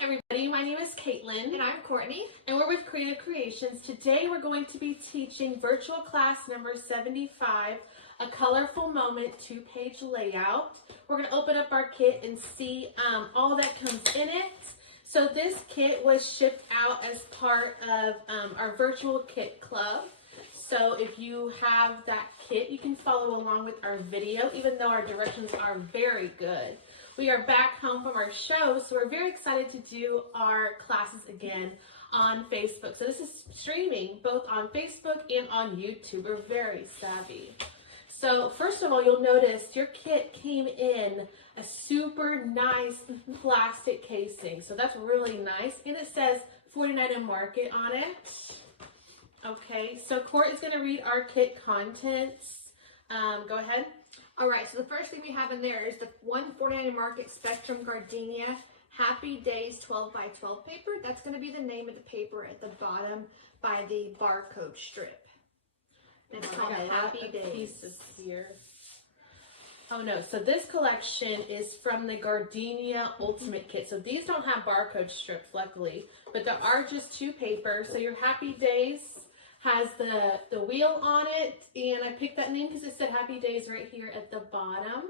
everybody, my name is Caitlin. And I'm Courtney. And we're with Creative Creations. Today we're going to be teaching virtual class number 75, a colorful moment 2-page layout. We're going to open up our kit and see all that comes in it. So this kit was shipped out as part of our virtual kit club. So if you have that kit, you can follow along with our video, even though our directions are very good. We are back home from our show, so we're very excited to do our classes again on Facebook. So this is streaming both on Facebook and on YouTube. We're very savvy. So first of all, you'll notice your kit came in a super nice plastic casing. So that's really nice. And it says 49 and Market on it. Okay, so Court is going to read our kit contents. Go ahead. All right, so the first thing we have in there is the 149 Market Spectrum Gardenia Happy Days 12 by 12 paper. That's going to be the name of the paper at the bottom by the barcode strip. And it's called Happy Days. Pieces here. Oh no, so this collection is from the Gardenia Ultimate Kit. So these don't have barcode strips, luckily, but there are just 2 papers. So your Happy Days has the wheel on it, and I picked that name because it said Happy Days right here at the bottom.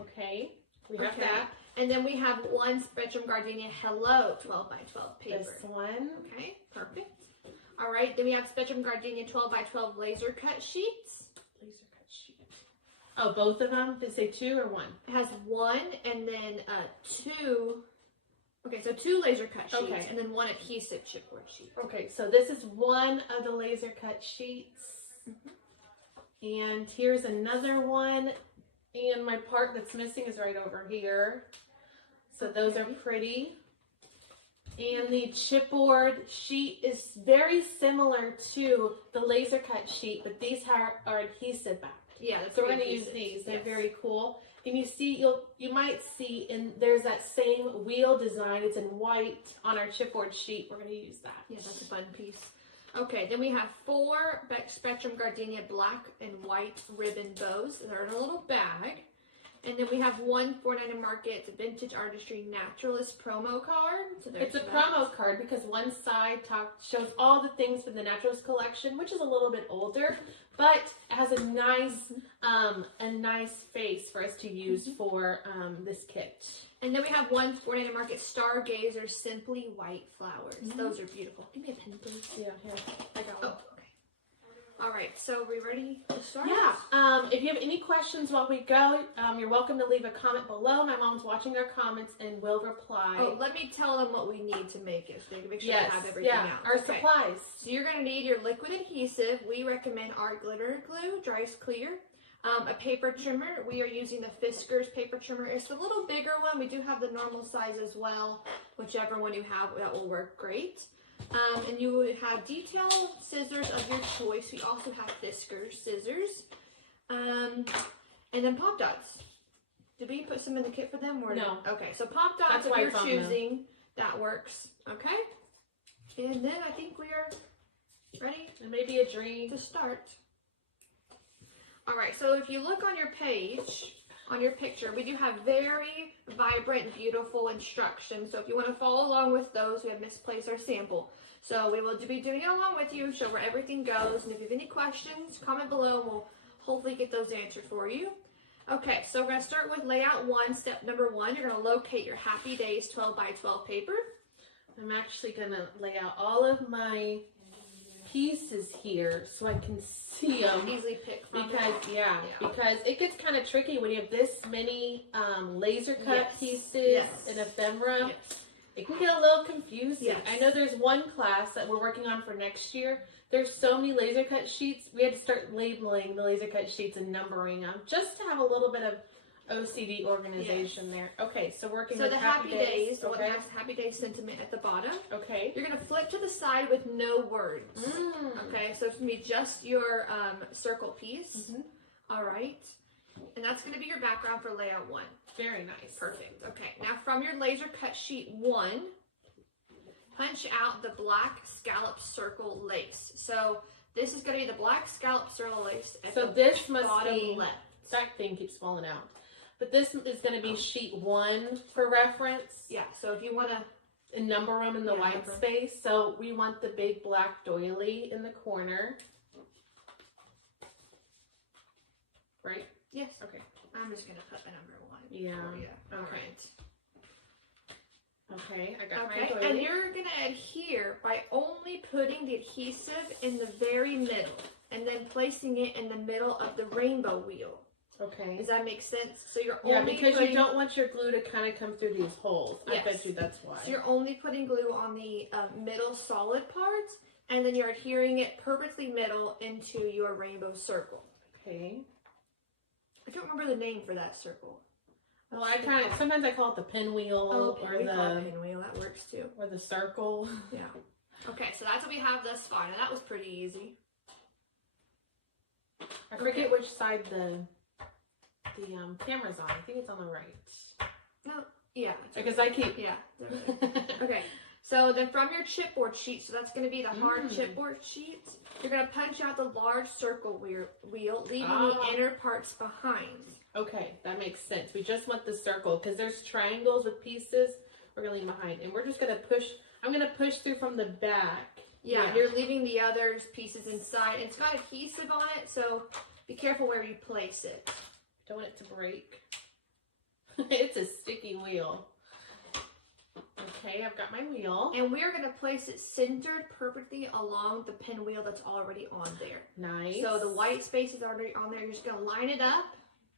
Okay, we have that. And then we have one Spectrum Gardenia Hello 12 by 12 paper. This one. Okay, perfect. All right, then we have Spectrum Gardenia 12 by 12 laser cut sheets. Laser cut sheet. Oh, both of them? Did it say 2 or 1? It has 1 and then 2. Okay, so 2 laser cut sheets and then 1 adhesive chipboard sheet. Okay, so this is one of the laser cut sheets. And here's another one. And my part that's missing is right over here. So those are pretty. And the chipboard sheet is very similar to the laser cut sheet, but these are adhesive backed. Yeah, that's so we're going to use these. They're very cool. And you see, you might see, there's that same wheel design. It's in white on our chipboard sheet. We're going to use that. Yeah, that's a fun piece. Okay, then we have 4 Spectrum Gardenia black and white ribbon bows. They're in a little bag. And then we have 1 49 Market Vintage Artistry Naturalist promo card. So it's a promo card because one side shows all the things from the Naturalist collection, which is a little bit older, but it has a nice face for us to use for this kit. And then we have 1 49 Market Stargazer Simply White Flowers. Those are beautiful. Give me a pen, please. Yeah, here. I got one. Okay. All right, so are we ready to start? Yeah. If you have any questions while we go, you're welcome to leave a comment below. My mom's watching our comments and will reply. Oh, let me tell them what we need to make it so they can make sure they have everything out. Our supplies. So you're going to need your liquid adhesive. We recommend art glitter glue, dries clear. A paper trimmer. We are using the Fiskars paper trimmer. It's the little bigger one. We do have the normal size as well. Whichever one you have, that will work great. And you would have detail scissors of your choice. We also have Fiskars scissors. And then pop dots. Did we put some in the kit for them? Or no. Okay, so pop dots if you're choosing. That works. Okay. And then I think we are ready. It may be a dream to start. All right, so if you look on your page, on your picture, we do have very vibrant, beautiful instructions. So if you want to follow along with those, we have misplaced our sample. So we will be doing it along with you, show where everything goes. And if you have any questions, comment below and we'll hopefully get those answered for you. Okay, so we're going to start with layout 1, step number 1. You're going to locate your Happy Days 12 by 12 paper. I'm actually going to lay out all of my pieces here so I can see them. Easily pick from because because it gets kind of tricky when you have this many laser cut pieces and ephemera. It can get a little confusing. I know there's one class that we're working on for next year. There's so many laser cut sheets. We had to start labeling the laser cut sheets and numbering them just to have a little bit of OCD organization there. Okay, so working with Happy Days. So it has Happy Days sentiment at the bottom. Okay. You're going to flip to the side with no words. Okay, so it's going to be just your circle piece. All right. And that's going to be your background for layout 1. Very nice. Perfect. Okay, now from your laser cut sheet 1, punch out the black scallop circle lace. So this is going to be the black scallop circle lace at the this must bottom be, left. That thing keeps falling out. But this is going to be sheet 1 for reference. Yeah, so if you want to and number them in the Yeah, white number 'em. space. So we want the big black doily in the corner. Right? Yes. Okay. I'm just gonna put the number 1. Yeah. For you. Okay. Alright. Okay, I got my Okay, doily. and you're gonna adhere by only putting the adhesive in the very middle and then placing it in the middle of the rainbow wheel. Okay. Does that make sense? So you're Yeah, only because putting, you don't want your glue to kind of come through these holes. Yes. I bet you that's why. So you're only putting glue on the middle solid parts, and then you're adhering it perfectly middle into your rainbow circle. Okay. I don't remember the name for that circle. Well, I kind of sometimes I call it the pinwheel Oh, or we call it the pinwheel. That works too. or the circle. Yeah. Okay, so that's what we have thus far. Now that was pretty easy. I forget which side the camera's on. I think it's on the right. No, yeah. Because I keep. Yeah. Okay. So then from your chipboard sheet, so that's going to be the hard chipboard sheet, you're going to punch out the large circle wheel, leaving the inner parts behind. Okay, that makes sense. We just want the circle because there's triangles with pieces we're going to leave behind. And we're just going to push. I'm going to push through from the back. Yeah, you're leaving the other pieces inside. It's got adhesive on it, so be careful where you place it. Don't want it to break. It's a sticky wheel. Okay, I've got my wheel. And we're going to place it centered perfectly along the pinwheel that's already on there. Nice. So the white space is already on there. You're just going to line it up,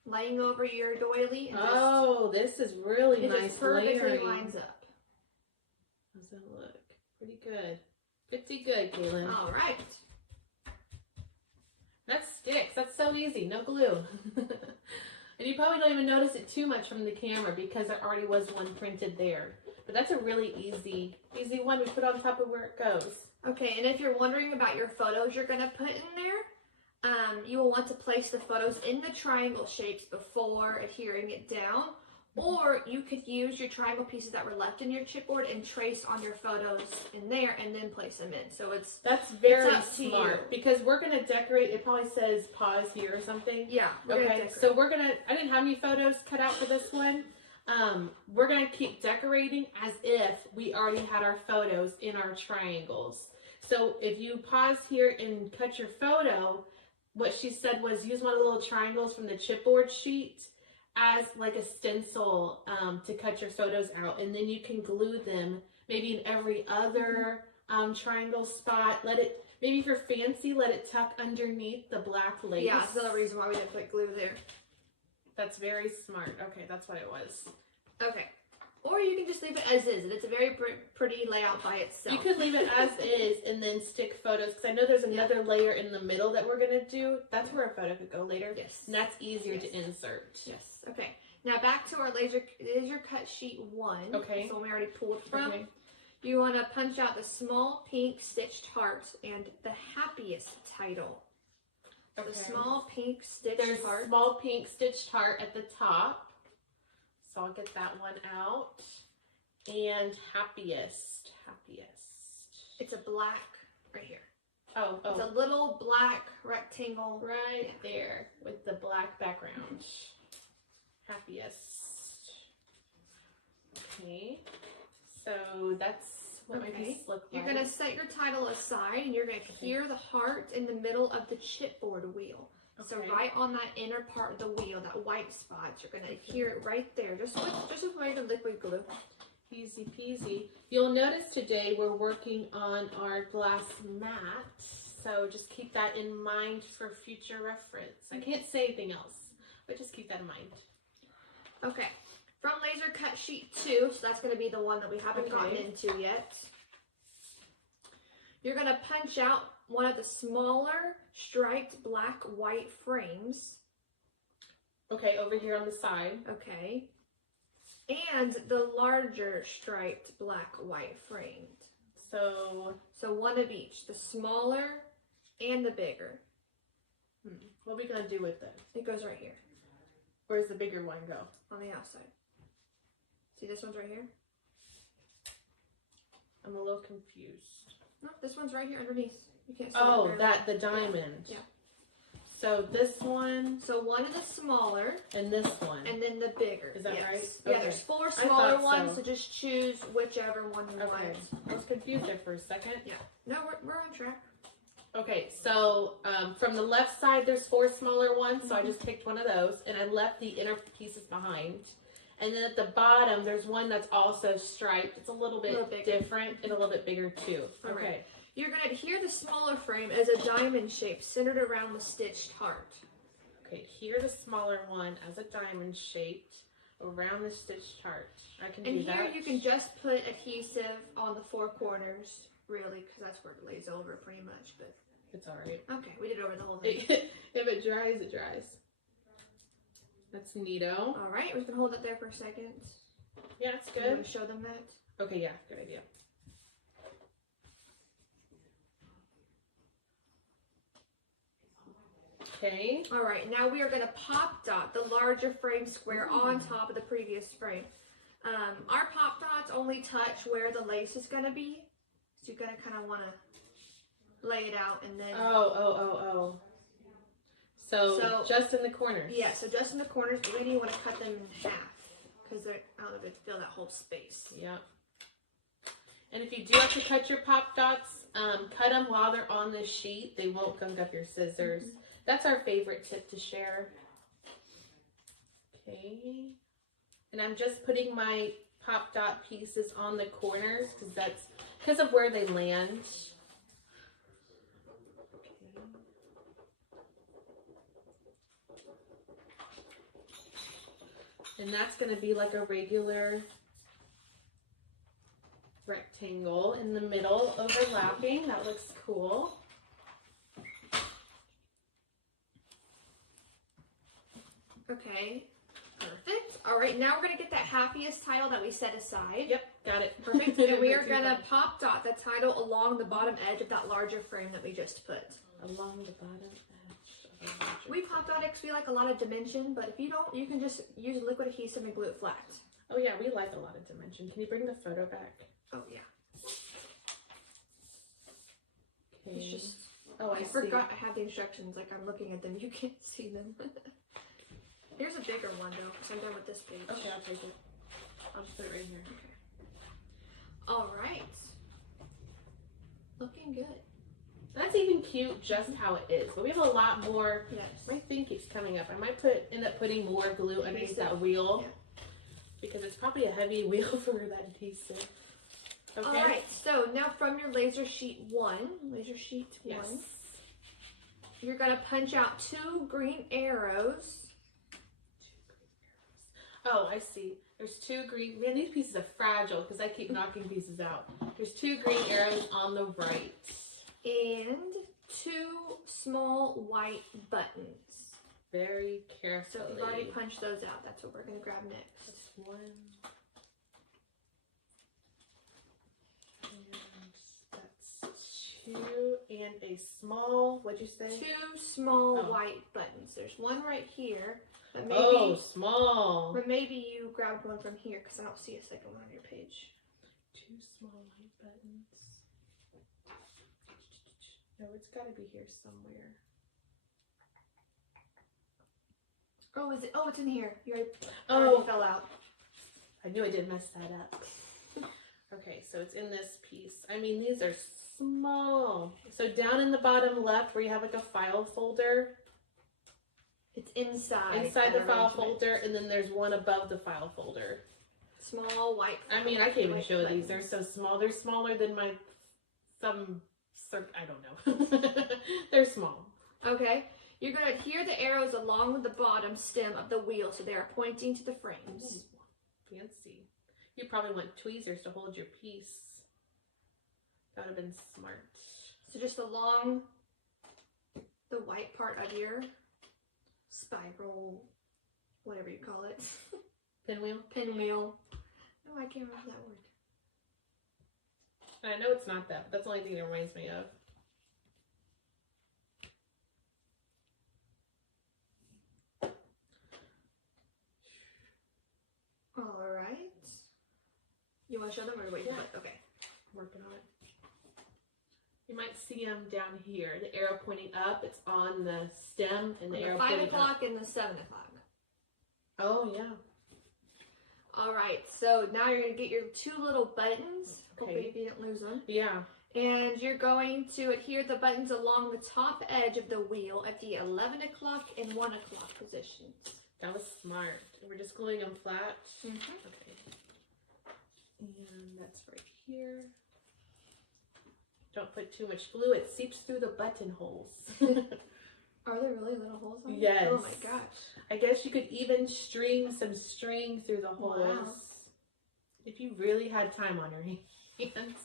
laying over your doily. And this is really nice. It just perfectly layering. lines up. How's that look? Pretty good. Pretty good, Kaylin. All right. That sticks. That's so easy. No glue. And you probably don't even notice it too much from the camera because there already was one printed there. But that's a really easy one we put on top of where it goes. Okay, and if you're wondering about your photos you're going to put in there, you will want to place the photos in the triangle shapes before adhering it down. Or you could use your triangle pieces that were left in your chipboard and trace on your photos in there and then place them in. So that's very up to smart you. because we're going to decorate. It probably says pause here or something. Yeah. Okay, so we're going to, I didn't have any photos cut out for this one. We're going to keep decorating as if we already had our photos in our triangles. So if you pause here and cut your photo, what she said was use one of the little triangles from the chipboard sheet as like a stencil to cut your photos out, and then you can glue them maybe in every other triangle spot. Maybe if you're fancy, let it tuck underneath the black lace. Yeah, that's another reason why we didn't put glue there. That's very smart. Okay, that's what it was. Okay. Or you can just leave it as is. It's a very pretty layout by itself. You could leave it as is and then stick photos, because I know there's another layer in the middle that we're going to do. That's where a photo could go later. Yes. And that's easier to insert. Yes. Okay. Now back to our laser cut sheet 1. Okay. So we already pulled from. Okay. You want to punch out the small pink stitched heart and the happiest title. So the small pink stitched heart. There's small pink stitched heart at the top. So I'll get that one out. And happiest. It's a black right here. Oh. It's a little black rectangle. Right there with the black background. Happiest. Okay. So that's what my piece look like. You're going to set your title aside and you're going to adhere the heart in the middle of the chipboard wheel. So right on that inner part of the wheel, that white spot, you're going to adhere it right there, just with regular liquid glue. Easy peasy. You'll notice today we're working on our glass mat, so just keep that in mind for future reference. I can't say anything else, but just keep that in mind. Okay, from laser cut sheet 2, so that's going to be the one that we haven't gotten into yet. You're going to punch out one of the smaller striped black-white frames. Okay, over here on the side. Okay. And the larger striped black-white framed. So one of each, the smaller and the bigger. What are we going to do with it? It goes right here. Where's the bigger one go? On the outside. See, this one's right here? I'm a little confused. No, this one's right here underneath. You can't see the diamond. Yeah. So this one So one of the smaller, and this one. and then the bigger. Is that yes. right? Yeah, Okay. there's 4 smaller ones, so. so just choose whichever one you want. I was confused there for a second. Yeah. No, we're on track. Okay, so from the left side, there's 4 smaller ones, so I just picked one of those, and I left the inner pieces behind. And then at the bottom, there's one that's also striped. It's a little bit different and a little bit bigger too. Okay. Right. You're going to adhere the smaller frame as a diamond shape centered around the stitched heart. Okay, here the smaller one as a diamond shaped around the stitched heart. I can do that. And here you can just put adhesive on the 4 corners, really, because that's where it lays over pretty much. But it's all right. Okay, we did over the whole thing. If it dries, it dries. That's neato. All right, we're just going to hold it there for a second. Yeah, it's good. You want to show them that? Okay, yeah, good idea. Okay. All right, now we are going to pop dot the larger frame square on top of the previous frame. Our pop dots only touch where the lace is going to be. So you're going to kind of want to lay it out and then... Oh. So just in the corners. Yeah, so just in the corners, but then you want to cut them in half because I don't know if it fill that whole space. Yeah. And if you do have to cut your pop dots, cut them while they're on the sheet. They won't gunk up your scissors. That's our favorite tip to share. Okay. And I'm just putting my pop dot pieces on the corners because that's because of where they land. And that's going to be like a regular rectangle in the middle, overlapping. That looks cool. Okay, perfect. All right, now we're going to get that happiest title that we set aside. Yep, got it. Perfect. And we are going to pop dot the title along the bottom edge of that larger frame that we just put. Along the bottom edge. We pop dot it because we like a lot of dimension, but if you don't, you can just use liquid adhesive and glue it flat. Oh yeah, we like a lot of dimension. Can you bring the photo back? Oh yeah. Okay. It's just, I forgot I have the instructions, like I'm looking at them, you can't see them. Here's a bigger one though, because I'm done with this page. Okay, I'll take it. I'll just put it right here. Okay. Alright. Looking good. That's even cute just how it is. But we have a lot more. Yes. My thing keeps coming up. I might end up putting more glue underneath that wheel. Yeah. Because it's probably a heavy wheel for that adhesive. Okay. Alright, so now from your laser sheet 1, yes. You're going to punch out 2 green arrows. Oh, I see. There's 2 green. Man, these pieces are fragile because I keep knocking pieces out. There's 2 green arrows on the right. And 2 small white buttons. Very carefully. So we've already punched those out. That's what we're going to grab next. That's 1. And that's 2. And a small, what'd you say? 2 small white buttons. There's one right here. But maybe, small. But maybe you grabbed one from here because I don't see a second one on your page. 2 small white buttons. No, it's got to be here somewhere. Oh, is it? Oh, it's in here. You already fell out. I knew I did mess that up. Okay, so it's in this piece. I mean, these are small. So down in the bottom left where you have like a file folder. It's inside. Inside the file folder, and then there's one above the file folder. Small white. I mean, I can't even show these. They're so small. They're smaller than my thumb. I don't know. They're small. Okay. You're going to adhere the arrows along with the bottom stem of the wheel so they are pointing to the frames. Ooh, fancy. You probably want tweezers to hold your piece. That would have been smart. So just along the white part of your spiral, whatever you call it. Pinwheel? Pinwheel. Oh, I can't remember that word. I know it's not that, but that's the only thing it reminds me of. Alright. You want to show them or wait? Yeah. Okay. Working on it. You might see them down here. The arrow pointing up. It's on the stem, and the arrow 5 pointing o'clock up. and the 7 o'clock. Oh yeah. All right, so now you're gonna get your 2 little buttons. Okay. Hopefully you didn't lose them. Yeah. And you're going to adhere the buttons along the top edge of the wheel at the 11 o'clock and 1 o'clock positions. That was smart. We're just gluing them flat. Mm-hmm. Okay. And that's right here. Don't put too much glue. It seeps through the buttonholes. Are there really little holes on it? Yes. Oh my gosh. I guess you could even string some string through the holes. Wow. If you really had time on your hands.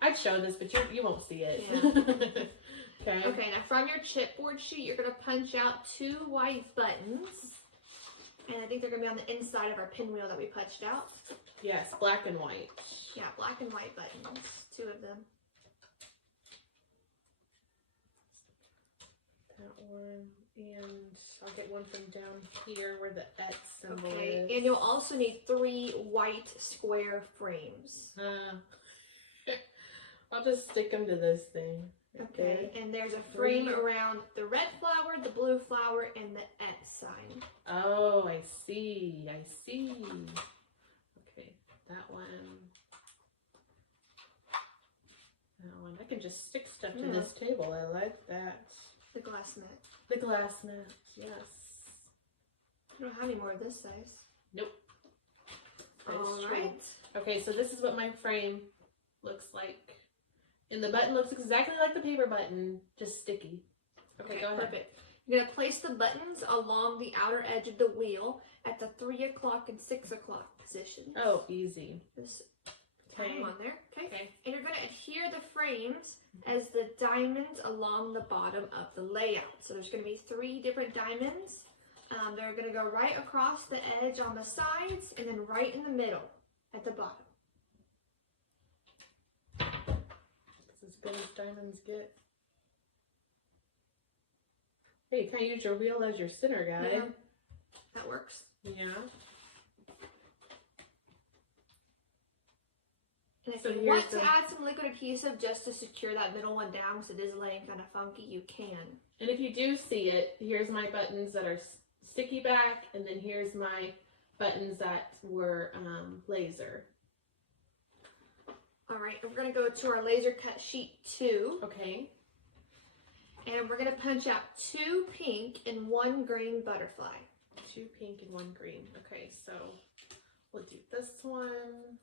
I'd show this, but you won't see it. Yeah. Okay. Okay, now from your chipboard sheet, you're going to punch out 2 white buttons. And I think they're going to be on the inside of our pinwheel that we punched out. Yes, black and white. Yeah, black and white buttons. 2 of them. That one. And I'll get one from down here where the X symbol Okay, is. and you'll also need 3 white square frames. I'll just stick them to this thing. Okay, and there's a frame around the red flower, the blue flower, and the X sign. Oh, I see. I see. Okay, that one. That one. I can just stick stuff to this table. I like that. The glass mat. The glass mat. Yes. I don't have any more of this size. Nope. That is All true. right. Okay, so this is what my frame looks like. And the button looks exactly like the paper button, just sticky. Okay, go ahead. Perfect. You're going to place the buttons along the outer edge of the wheel at the 3 o'clock and 6 o'clock positions. Oh, easy. Just Okay. tie them on there. Okay. Okay. And you're going to adhere the frames as the diamonds along the bottom of the layout. So there's going to be 3 different diamonds. They're going to go right across the edge on the sides and then right in the middle at the bottom. As good as diamonds get. Hey, you kind of use your wheel as your center guy. Yeah, that works. Yeah. And if So you here's want to the- add some liquid adhesive just to secure that middle one down because it is laying kind of funky, you can. And if you do see it, here's my buttons that are sticky back, and then here's my buttons that were laser. All right, and we're going to go to our laser cut sheet 2. Okay. And we're going to punch out 2 pink and 1 green butterfly. 2 pink and 1 green. Okay, so we'll do this one.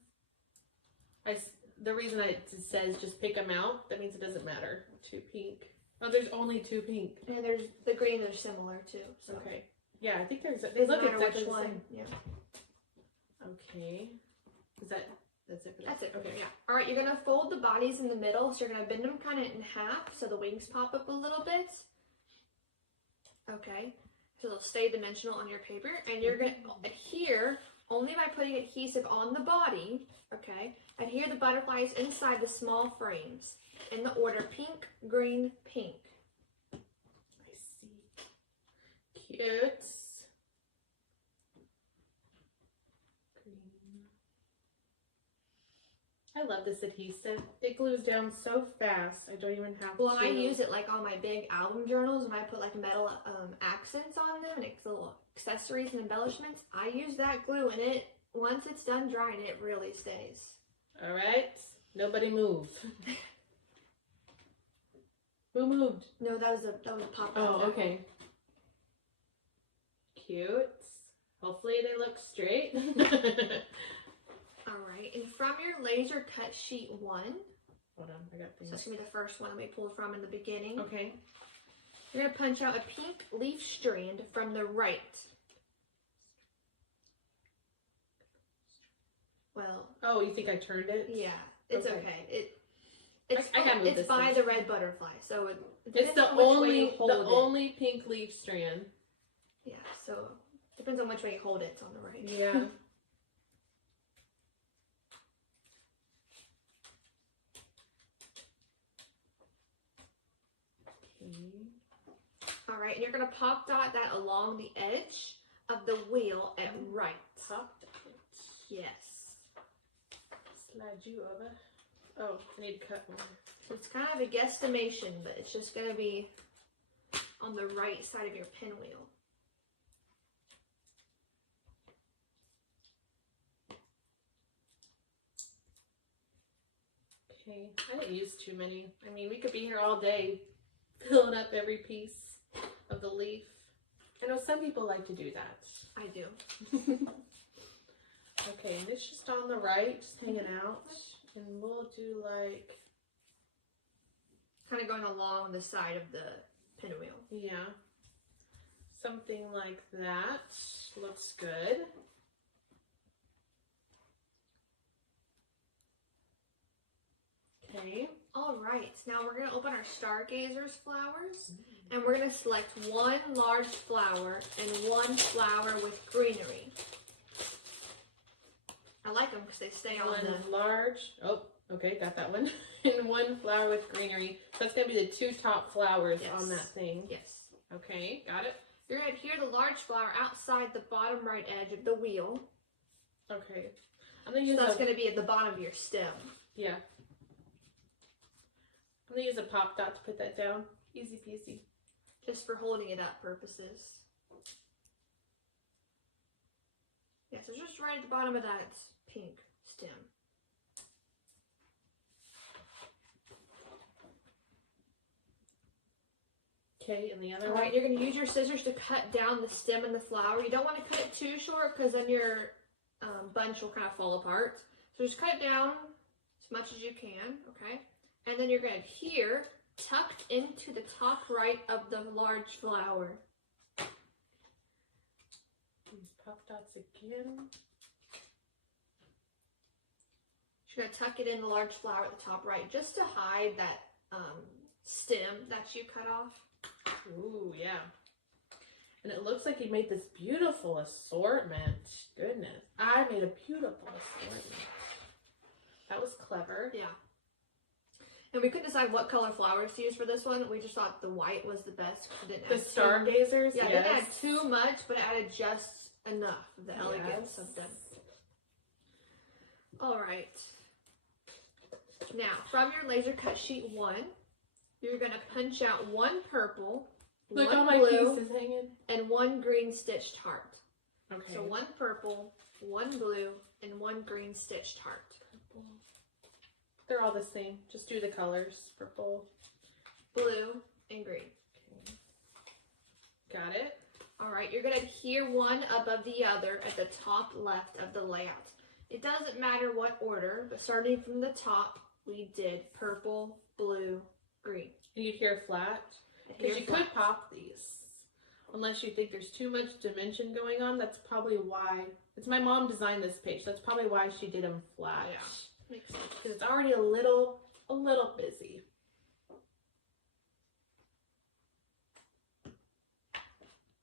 The reason it says just pick them out, that means it doesn't matter. 2 pink. Oh, there's only 2 pink. And there's the green are similar too. So. Okay. Yeah, I think they Doesn't look matter exactly which the one. same. Yeah. Okay. That's it for That's it. Okay. Yeah. All right, you're going to fold the bodies in the middle. So you're going to bend them kind of in half so the wings pop up a little bit. Okay. So they'll stay dimensional on your paper. And you're going to adhere only by putting adhesive on the body. Okay. Adhere the butterflies inside the small frames in the order pink, green, pink. I see. Cute. Green. I love this adhesive. It glues down so fast. I don't even have Well, to. I use it like on my big album journals when I put like metal accents on them and it's little accessories and embellishments. I use that glue and it, once it's done drying, it really stays. All right. Nobody move. Who moved? No, that was a pop. Oh, okay. Cute. Hopefully they look straight. All right, and from your laser cut sheet 1, Hold on, I got so things. that's gonna be the first one that we pulled from in the beginning. Okay. You're gonna punch out a pink leaf strand from the right. Well, Oh, you think I turned it? yeah, it's Okay. okay. It's I gotta move it's this by thing. the red butterfly, so it It's depends the on which way only you hold it. only pink leaf strand. Yeah, so depends on which way you hold it. It's on the right. Yeah. Okay. All right, and you're gonna pop dot that along the edge of the wheel at right. Pop it. Yes. Slide you over. Oh, I need to cut one. It's kind of a guesstimation, but it's just going to be on the right side of your pinwheel. Okay, I didn't use too many. I mean, we could be here all day filling up every piece of the leaf. I know some people like to do that. I do. Okay, and it's just on the right, just hanging out. And we'll do like... Kind of going along the side of the pinwheel. Yeah. Something like that. Looks good. Okay. All right, now we're going to open our Stargazer's flowers, and we're going to select one large flower and one flower with greenery. I like them because they stay on One the... large, oh, okay, got that one. And one flower with greenery. So that's going to be the two top flowers Yes. on that thing. Yes. Okay, got it. You're going to adhere the large flower outside the bottom right edge of the wheel. Okay. I'm going to So use that's going to be at the bottom of your stem. Yeah. I'm going to use a pop dot to put that down. Easy peasy. Just for holding it up purposes. Yeah, so just right at the bottom of that pink stem. Okay, and the other All one. right, you're going to use your scissors to cut down the stem and the flower. You don't want to cut it too short because then your bunch will kind of fall apart. So just cut it down as much as you can, okay? And then you're going to adhere tucked into the top right of the large flower. Pop dots again. You're going to tuck it in the large flower at the top right just to hide that stem that you cut off. Ooh, yeah. And it looks like you made this beautiful assortment. Goodness. I made a beautiful assortment. That was clever. Yeah. And we couldn't decide what color flowers to use for this one. We just thought the white was the best. It didn't The add stargazers? Yeah, it yes. didn't add too much, but it added just enough of the elegance of them. All right. Now, from your laser cut sheet 1, you're going to punch out one purple, Look, one all my blue, pieces hanging. and one green stitched heart. Okay. So one purple, one blue, and one green stitched heart. Purple. They're all the same. Just do the colors. Purple. Blue and green. Okay. Got it. All right, you're going to adhere one above the other at the top left of the layout. It doesn't matter what order, but starting from the top, we did purple, blue, green. And you'd hear flat. Because you could pop these. Unless you think there's too much dimension going on. That's probably why. It's my mom designed this page. That's probably why she did them flat. Yeah, makes sense. Because it's already a little busy.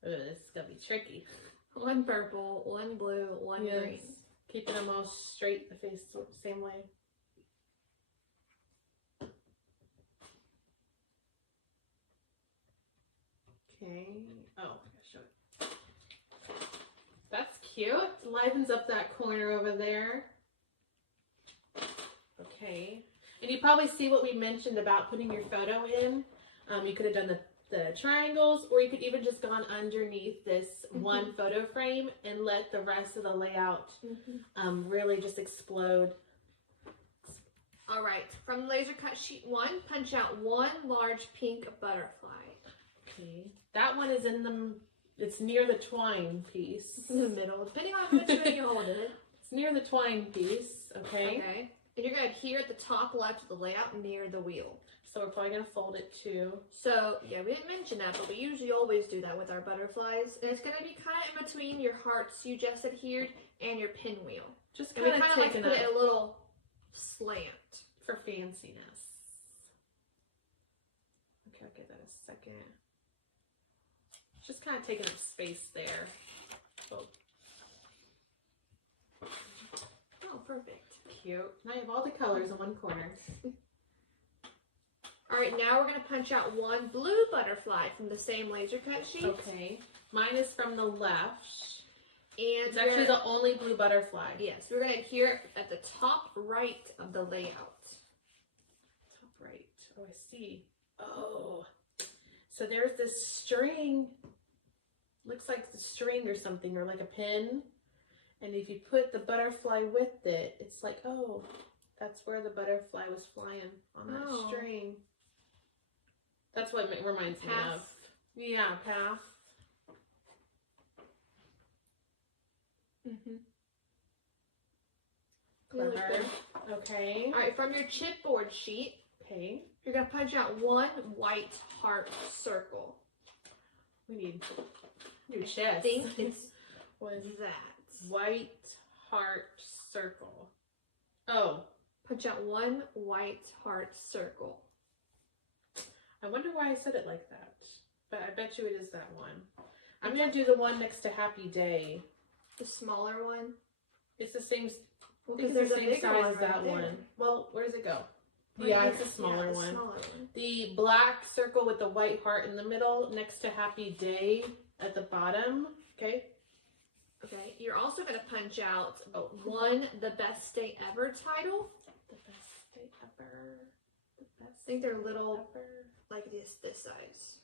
Ooh, this is going to be tricky. One purple, one blue, one green. Keeping them all straight, the face same way. Okay. Oh, I gotta show it. That's cute. Livens up that corner over there. Okay. And you probably see what we mentioned about putting your photo in. You could have done the triangles, or you could even just gone underneath this one photo frame and let the rest of the layout really just explode. All right, from laser cut sheet 1, punch out one large pink butterfly. Okay, that one is in the, it's near the twine piece. In the middle, depending on which way you hold it. It's near the twine piece, okay? Okay, and you're going to adhere at the top left of the layout near the wheel. So we're probably going to fold it too. So, yeah, we didn't mention that, but we usually always do that with our butterflies. And it's going to be kind of in between your hearts you just adhered and your pinwheel. Just And we kind kind of of like to taking put it it a little slant. for fanciness. Okay, I'll give that a second. Just kind of taking up space there. Oh, Oh, perfect. cute. Now you have all the colors in one corner. All right, now we're going to punch out one blue butterfly from the same laser cut sheet. Okay. Mine is from the left. And It's actually the only blue butterfly. Yes, we're going to adhere at the top right of the layout. Top right. Oh, I see. Oh, so there's this string. Looks like the string or something, or like a pin. And if you put the butterfly with it, it's like, oh, that's where the butterfly was flying on that string. That's what it reminds me of. Yeah, path. Clever. Okay. All right, from your chipboard sheet, okay, you're gonna punch out one white heart circle. We need new chest. I think it's that white heart circle. Oh, punch out one white heart circle. I wonder why I said it like that, but I bet you it is that one. I'm gonna do the one next to Happy Day. The smaller one. It's the same. Because there's the same bigger size one as that right there. one. Well, where does it go? Right yeah, here. it's a smaller the one. Smaller one. The black circle with the white heart in the middle, next to Happy Day at the bottom. Okay. Okay. You're also gonna punch out the best day ever title. The best day ever. The best. I think they're little, ever. like this size.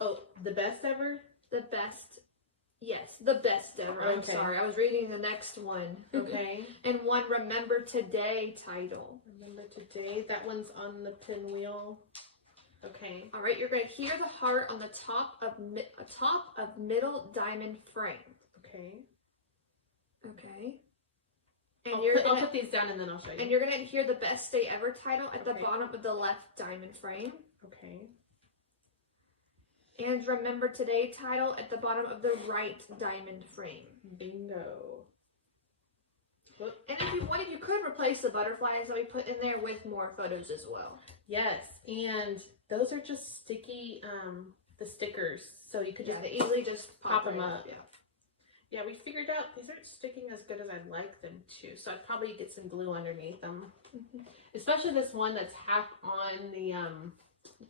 Oh, the best ever. The best. Yes, the best ever. I'm Okay. sorry, I was reading the next one. Okay. And one Remember Today title. Remember Today. That one's on the pinwheel. Okay. All right, you're gonna hear the heart on the top of middle diamond frame. Okay. Okay. And I'll put these down and then I'll show you. And you're gonna hear the best day ever title at the Okay. bottom of the left diamond frame. Okay. And Remember Today title at the bottom of the right diamond frame. Bingo. Whoop. And if you wanted, you could replace the butterflies that we put in there with more photos as well. Yes, and those are just sticky, the stickers. So you could just they easily just pop them right up. Yeah. Yeah, we figured out these aren't sticking as good as I'd like them to. So I'd probably get some glue underneath them. Especially this one that's half on the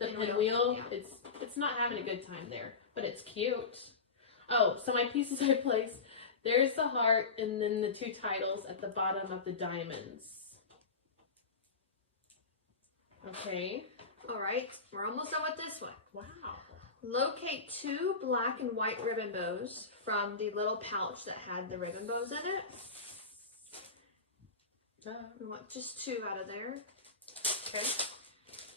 pinwheel. Yeah. It's not having a good time there, but it's cute. Oh, so my pieces I placed, there's the heart and then the two titles at the bottom of the diamonds. Okay. All right, we're almost done with this one. Wow. Locate two black and white ribbon bows from the little pouch that had the ribbon bows in it. We want just two out of there. Okay.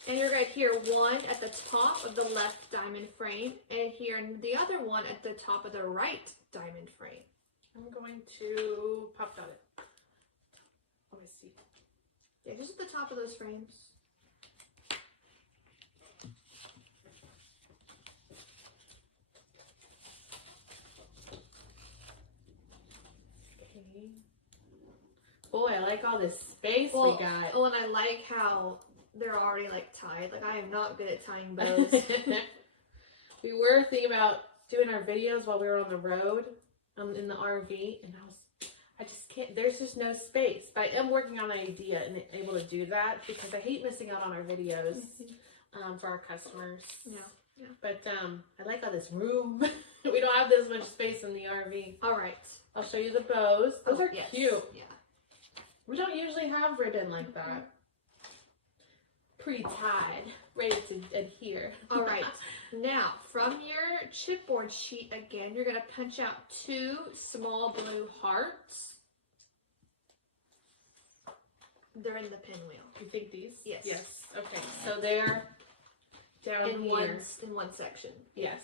And you're going to hear one at the top of the left diamond frame and hear the other one at the top of the right diamond frame. I'm going to pop dot it. Oh, I see. Yeah, just at the top of those frames. Okay. Boy, I like all this space we got. Oh, and I like how they're already like tied. Like I am not good at tying bows. We were thinking about doing our videos while we were on the road in the RV, and I just can't, there's just no space. But I am working on an idea and able to do that because I hate missing out on our videos for our customers. Yeah. But I like all this room. We don't have this much space in the RV. All right. I'll show you the bows. Those are cute. Yeah. We don't usually have ribbon like that. Pre-tied, ready to adhere. All right. Now, from your chipboard sheet again, you're going to punch out two small blue hearts. They're in the pinwheel. You think these? Yes. Yes. Okay. So they're down In here. in one section. Yes.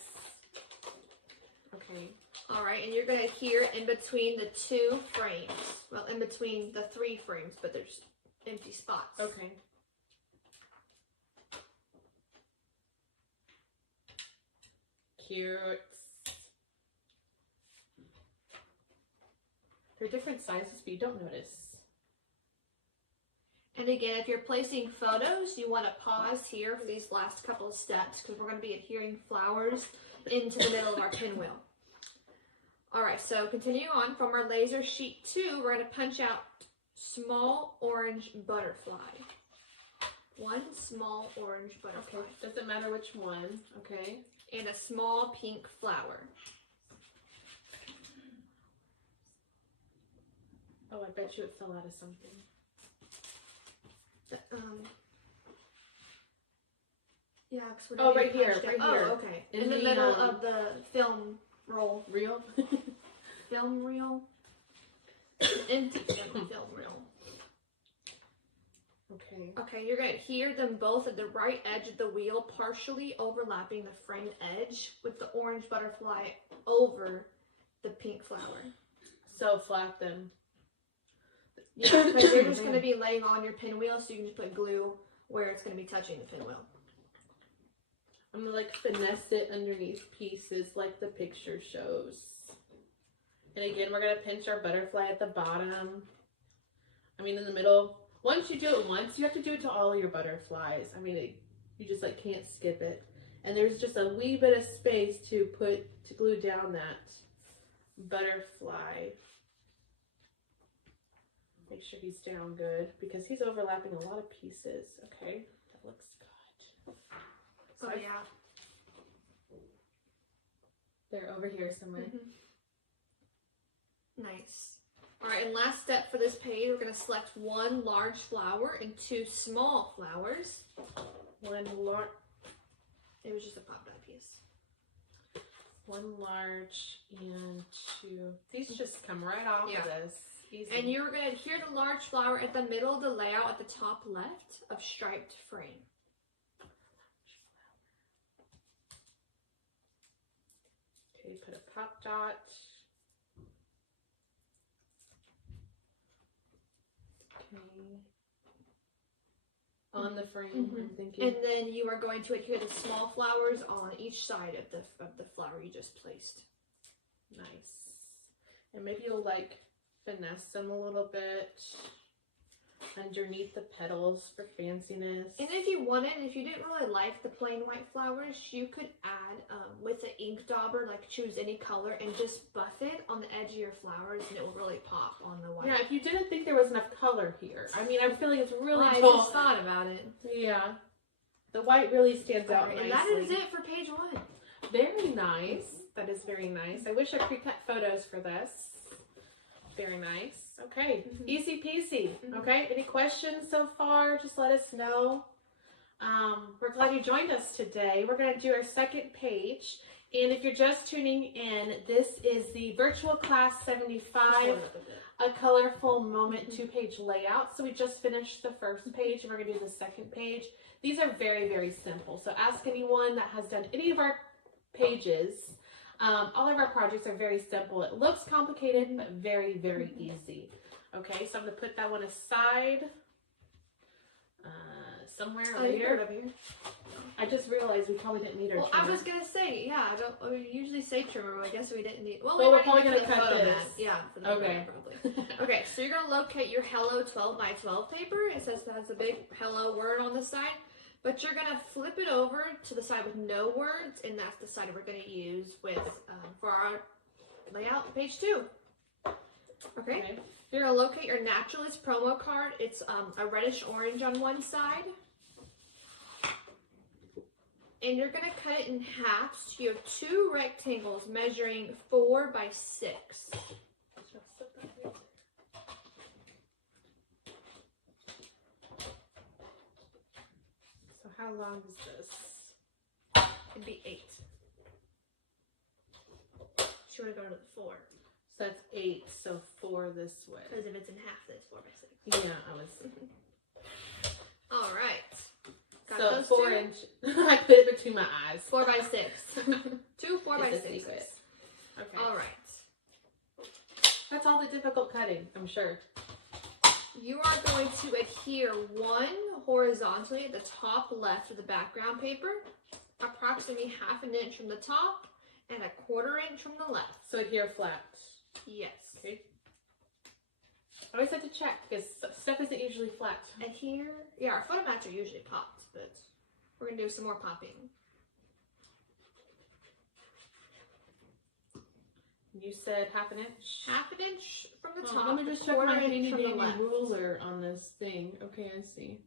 Okay. All right, and you're going to hear in between the two frames. Well, in between the three frames, but there's empty spots. Okay. Cute. They're different sizes, but you don't notice. And again, if you're placing photos, you want to pause here for these last couple of steps because we're going to be adhering flowers into the middle of our pinwheel. All right, so continuing on from our laser sheet 2, we're going to punch out small orange butterfly. One small orange butterfly. Okay, doesn't matter which one. Okay. And a small pink flower. Oh, I bet you it fell out of something. Yeah, because Oh, right here, right oh, here. okay. In the middle of the film roll. Reel? Film reel. Empty film reel. Okay. Okay, you're going to adhere them both at the right edge of the wheel, partially overlapping the frame edge with the orange butterfly over the pink flower. So flat them. Yeah, because they're just going to be laying on your pinwheel, so you can just put glue where it's going to be touching the pinwheel. I'm going to like finesse it underneath pieces like the picture shows. And again, we're going to pinch our butterfly at the bottom. I mean, in the middle. Once you do it once, you have to do it to all of your butterflies. I mean, you just like can't skip it. And there's just a wee bit of space to glue down that butterfly. Make sure he's down good because he's overlapping a lot of pieces. Okay, that looks good. So yeah. They're over here somewhere. Nice. All right, and last step for this page, we're going to select one large flower and two small flowers. It was just a pop dot piece. One large and two. These just come right off of this. Easy. And you're going to adhere the large flower at the middle of the layout at the top left of striped frame. Okay, put a pop dot. Okay. On the frame, I'm thinking. And then you are going to adhere the small flowers on each side of the flower you just placed. Nice. And maybe you'll like finesse them a little bit underneath the petals for fanciness. And if you wanted, if you didn't really like the plain white flowers, you could add with the ink dauber, like choose any color and just buff it on the edge of your flowers, and it will really pop on the white. Yeah, if you didn't think there was enough color here, I mean, I'm feeling it's really I tall. just thought about it. Yeah, the white really stands out nicely. And that is it for page 1. Very nice. That is very nice. I wish I pre-cut photos for this. Very nice. Okay, easy peasy. Okay, any questions so far? Just let us know. We're glad you joined us today. We're going to do our second page. And if you're just tuning in, this is the Virtual Class 75, a colorful moment 2-page layout. So we just finished the first page and we're going to do the second page. These are very, very simple. So ask anyone that has done any of our pages. All of our projects are very simple. It looks complicated, but very, very easy. Okay, so I'm going to put that one aside. Somewhere over here. I just realized we probably didn't need our trimmer. I was going to say, yeah, we usually say trimmer, but I guess we didn't need. Well, we're probably going to cut this. Yeah, for the photo, probably. Okay, so you're going to locate your Hello 12 by 12 paper. It says it has a big Hello word on the side. But you're going to flip it over to the side with no words, and that's the side we're going to use with for our layout, page 2. Okay. You're going to locate your Naturalist promo card. It's a reddish orange on one side. And you're going to cut it in half, so you have 2 rectangles measuring 4 by 6. So how long is this? It'd be 8. So you want to go to the 4. So that's 8, so 4 this way. Because if it's in half, then it's 4 by 6. Yeah, I was. All right. Got so those 4 2? inch. I put it between my eyes. 4 by 6. 2 4 by 6. Okay. All right. That's all the difficult cutting, I'm sure. You are going to adhere 1 horizontally at the top left of the background paper, approximately ½ an inch from the top and a ¼ inch from the left. So adhere flat. Yes. Okay. I always have to check because stuff isn't usually flat. Adhere. Yeah, our photo mats are usually popped, but we're going to do some more popping. You said ½ an inch? ½ an inch from the top. Let me just check my handy dandy left. ruler on this thing. Okay, I see.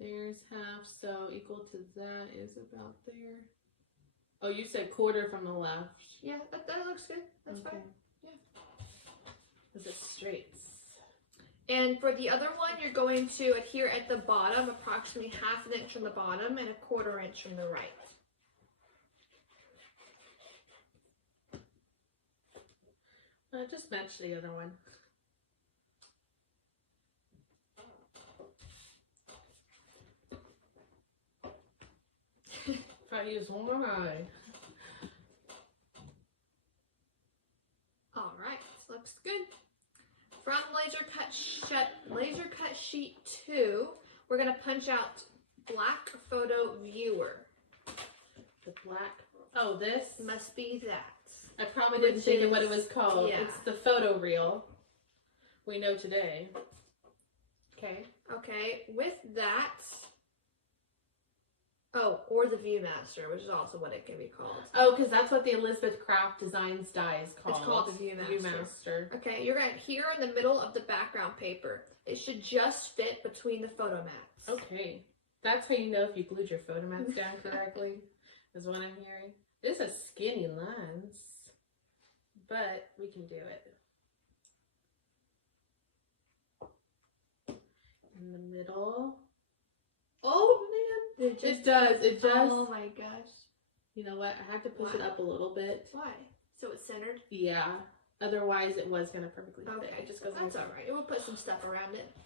There's half, so equal to that is about there. Oh, you said ¼ from the left. Yeah, that looks good. That's fine. Yeah. Is it straight? And for the other one, you're going to adhere at the bottom, approximately 1/2 inch from the bottom and 1/4 inch from the right. Just match the other one. If I use one eye. All right, this looks good. From laser cut sheet 2, we're gonna punch out black photo viewer. The black. Oh, this Must be that. I probably didn't think of what it was called. Yeah. It's the photo reel. We know today. Okay. Okay, with that. Oh, or the Viewmaster, which is also what it can be called. Oh, because that's what the Elizabeth Craft Designs die is called. It's called the Viewmaster. Okay, you're going to adhere in the middle of the background paper. It should just fit between the photo mats. Okay. That's how you know if you glued your photo mats down correctly, is what I'm hearing. It's a skinny lens, but we can do it. In the middle. Oh, man. It does. It does. Oh, my gosh. You know what? I have to push it up a little bit. Why? So it's centered? Yeah. Otherwise, it was going to perfectly fit. Okay. It just goes That's all right. We'll put some stuff around it.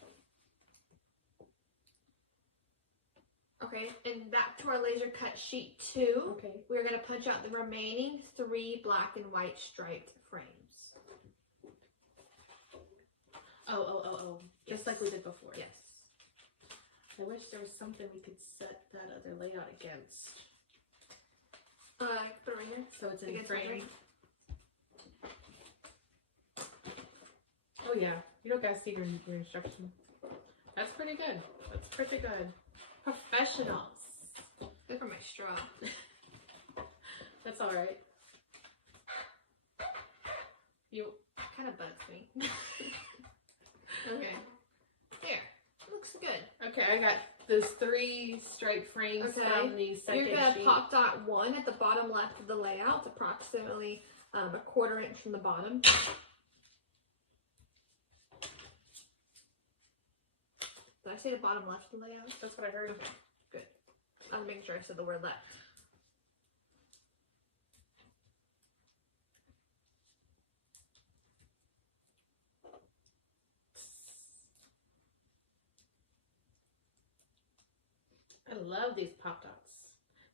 Okay, and back to our laser cut sheet 2. Okay. We're going to punch out the remaining 3 black and white striped frames. Oh. Yes. Just like we did before. Yes. I wish there was something we could set that other layout against. Put it right here. So it's in Against frame. Oh yeah, you don't gotta see your instruction. That's pretty good. That's pretty good. Professionals. Good for my straw. That's all right. You Kind of bugs me. Okay. There. Looks good. okay? I got those 3 straight frames from the second You're gonna sheet. pop dot 1 at the bottom left of the layout, approximately 1/4 inch from the bottom. Did I say the bottom left of the layout? That's what I heard. Okay, good. I was making sure I said the word left. I love these pop dots.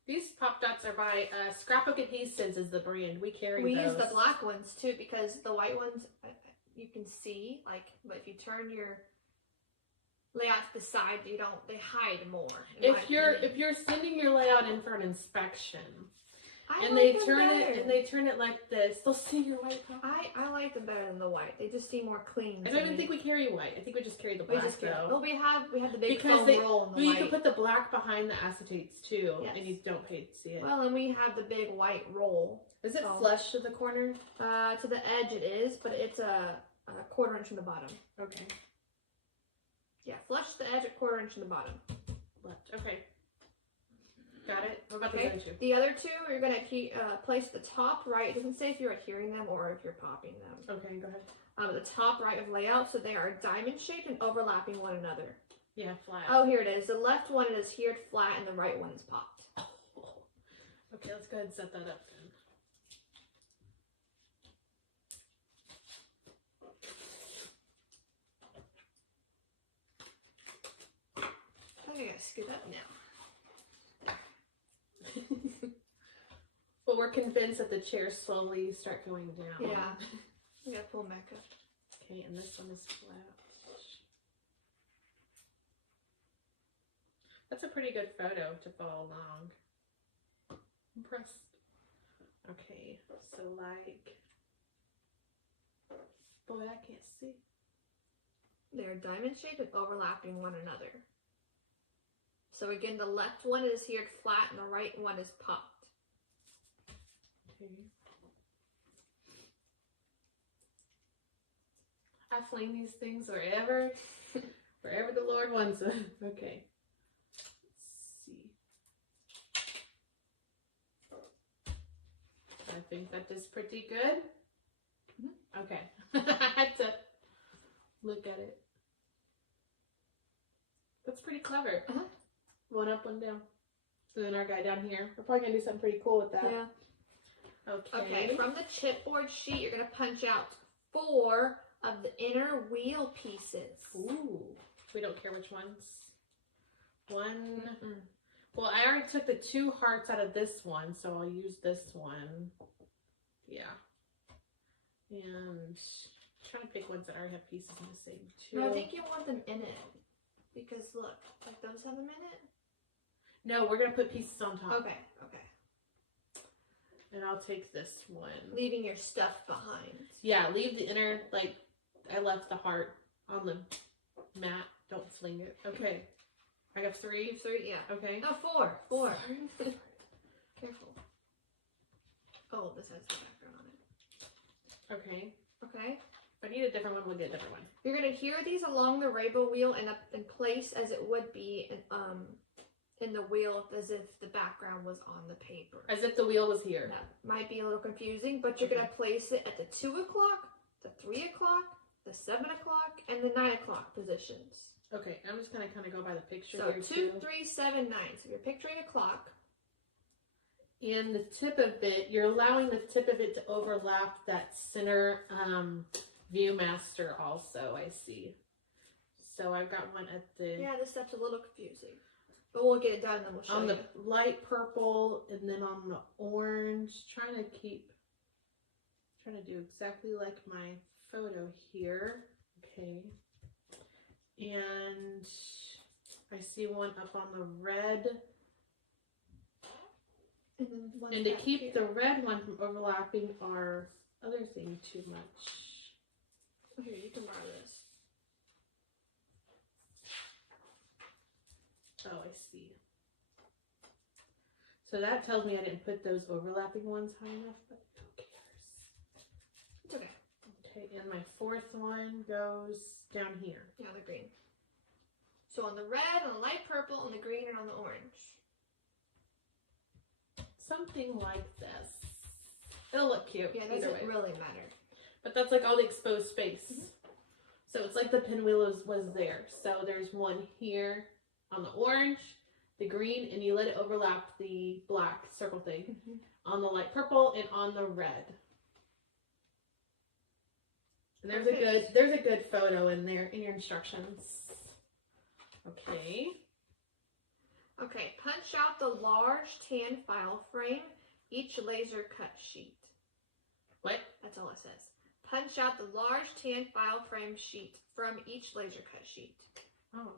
These pop dots are by Scrapbook Adhesives is the brand. We carry We those. use the black ones too because the white ones you can see, like, but if you turn your layout to the side, they hide more. If you're sending your layout in for an inspection and they they turn it like this, they'll see your white pop. I like them better than the white. They just seem more clean. I don't even think we carry white. I think we just carry the black though. Well, we have the big because foam roll in the you white. can put the black behind the acetates too, Yes. and you don't pay to see it. Well, and we have the big white roll. Is it flush to the corner? To the edge it is, but it's a 1/4 inch from the bottom. Okay. Yeah, flush to the edge at 1/4 inch from the bottom. Left. Okay. Got it. What about Okay. the other two? The other two, you're going to place the top right. It doesn't say if you're adhering them or if you're popping them. Okay, go ahead. The top right of layout, so they are diamond shaped and overlapping one another. Yeah, flat. Oh, here it is. The left one is adhered flat and the right one is popped. Okay, let's go ahead and set that up then. I think I gotta scoot up now. But we're convinced that the chairs slowly start going down. Yeah. I gotta pull them back up. Okay, and this one is flat. That's a pretty good photo to follow along. Impressed. Okay, so like, boy, I can't see. They're diamond shaped and overlapping one another. So again, the left one is adhered flat and the right one is popped. Okay. I fling these things wherever the Lord wants them. Okay. Let's see. I think that is pretty good. Mm-hmm. Okay. I had to look at it. That's pretty clever. Uh-huh. One up, one down. And then our guy down here. We're probably gonna do something pretty cool with that. Yeah. Okay. Okay, from the chipboard sheet, you're gonna punch out 4 of the inner wheel pieces. Ooh. We don't care which ones. One. Mm-mm. Well, I already took the 2 hearts out of this one, so I'll use this one. Yeah. And trying to pick ones that already have pieces in the same too. No, I think you want them in it. Because look, like those have them in it? No, we're gonna put pieces on top. Okay, okay. And I'll take this one. Leaving your stuff behind. Yeah, leave the inner, like, I left the heart on the mat. Don't fling it. Okay. I have 3. 3, yeah. Okay. No, 4. 4. Sorry. Careful. Oh, this has the background on it. Okay. Okay. If I need a different one, we'll get a different one. You're gonna hear these along the rainbow wheel and up in place as it would be in the wheel, as if the background was on the paper. As if the wheel was here. That might be a little confusing, but you're gonna place it at the 2 o'clock, the 3 o'clock, the 7 o'clock, and the 9 o'clock positions. Okay, I'm just gonna kind of go by the picture So here 2, too. 3, 7, 9. So you're picturing a clock. And the tip of it, you're allowing the tip of it to overlap that center Viewmaster also, I see. So I've got one at the Yeah, this step's a little confusing. But we'll get it done and then we'll show on you. the light purple and then on the orange. Trying to do exactly like my photo here. Okay. And I see one up on the red. And then one And to back keep here. the red one from overlapping our other thing too much. Here, you can borrow this. Oh, I see. So that tells me I didn't put those overlapping ones high enough, but who cares? It's okay. Okay, and my 4th one goes down here. Yeah, the green. So on the red, on the light purple, on the green, and on the orange. Something like this. It'll look cute. Yeah, it either doesn't way. really matter. But that's like all the exposed space. Mhm. So it's like the pinwheel was there. So there's one here on the orange, the green, and you let it overlap the black circle thing on the light purple and on the red. And there's a good photo in there in your instructions. Okay. Okay, punch out the large tan file frame, each laser cut sheet. What? That's all it says. Punch out the large tan file frame sheet from each laser cut sheet. Oh.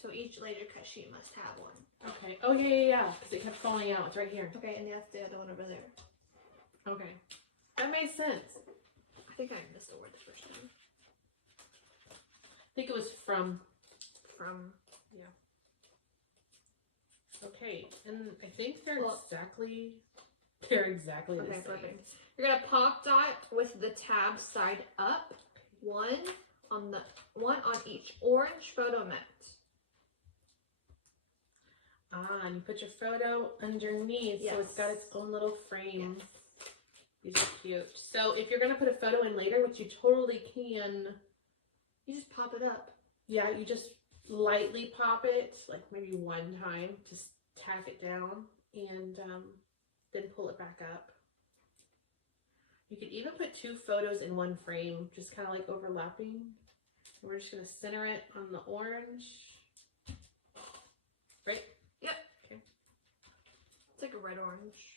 So each laser cut sheet must have one. Okay. Oh yeah. Because it kept falling out. It's right here. Okay, and that's the other one over there. Okay. That makes sense. I think I missed a word the first time. I think it was from. From. Okay, and I think they're Well- exactly the Okay, same. perfect. You're gonna pop dot with the tab side up, one on each orange photo mat. Ah, and you put your photo underneath, so it's got its own little frame. Yes. These are cute. So if you're gonna put a photo in later, which you totally can, You just pop it up. yeah, you just lightly pop it, like maybe one time, just tack it down, and then pull it back up. You could even put 2 photos in one frame, just kind of like overlapping. We're just gonna center it on the orange. Right? Yep. Okay. It's like a red orange.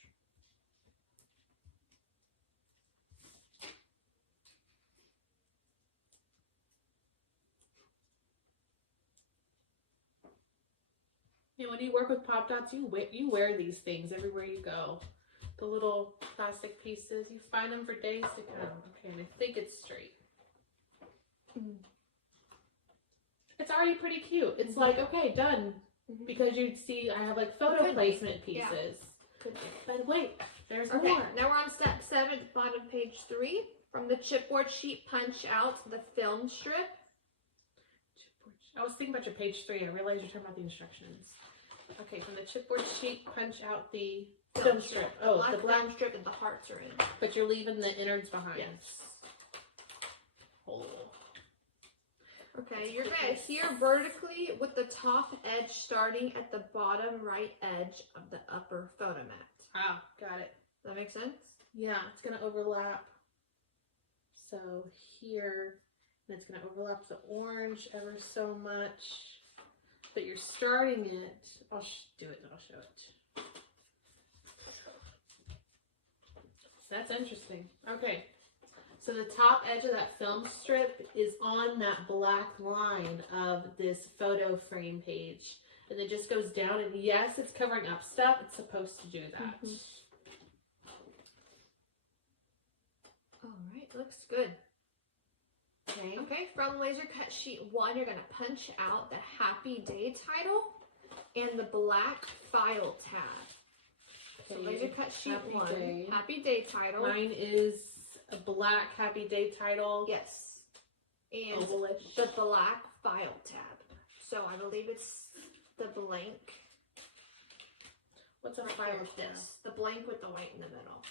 Yeah, when you work with pop dots, you wear these things everywhere you go. The little plastic pieces, you find them for days to come. Okay, and I think it's straight. It's already pretty cute. It's like, okay, done. Because you'd see I have like photo placement pieces. Could be. But wait, there's Okay, more. now we're on step 7, bottom page 3. From the chipboard sheet, punch out the film strip. I was thinking about your page 3. I realized you're talking about the instructions. Okay, from the chipboard sheet, punch out the film strip. Oh, the black film strip that the hearts are in. But you're leaving the innards behind. Yes. Oh. Okay, you're gonna adhere vertically with the top edge starting at the bottom right edge of the upper photo mat. Ah, got it. Does that make sense? Yeah, it's gonna overlap. So here, and it's gonna overlap the orange ever so much. But you're starting it. I'll do it and I'll show it. That's interesting. Okay. So the top edge of that film strip is on that black line of this photo frame page. And it just goes down, and yes, it's covering up stuff. It's supposed to do that. All right, looks good. Okay. Okay, from laser cut sheet 1, you're gonna punch out the Happy Day title and the black file tab. So laser cut sheet 1, Happy Day title. Mine is a black Happy Day title. Yes. And ovalish. the black file tab. So I believe it's the blank. What's a right file here, tab? this. The blank with the white in the middle.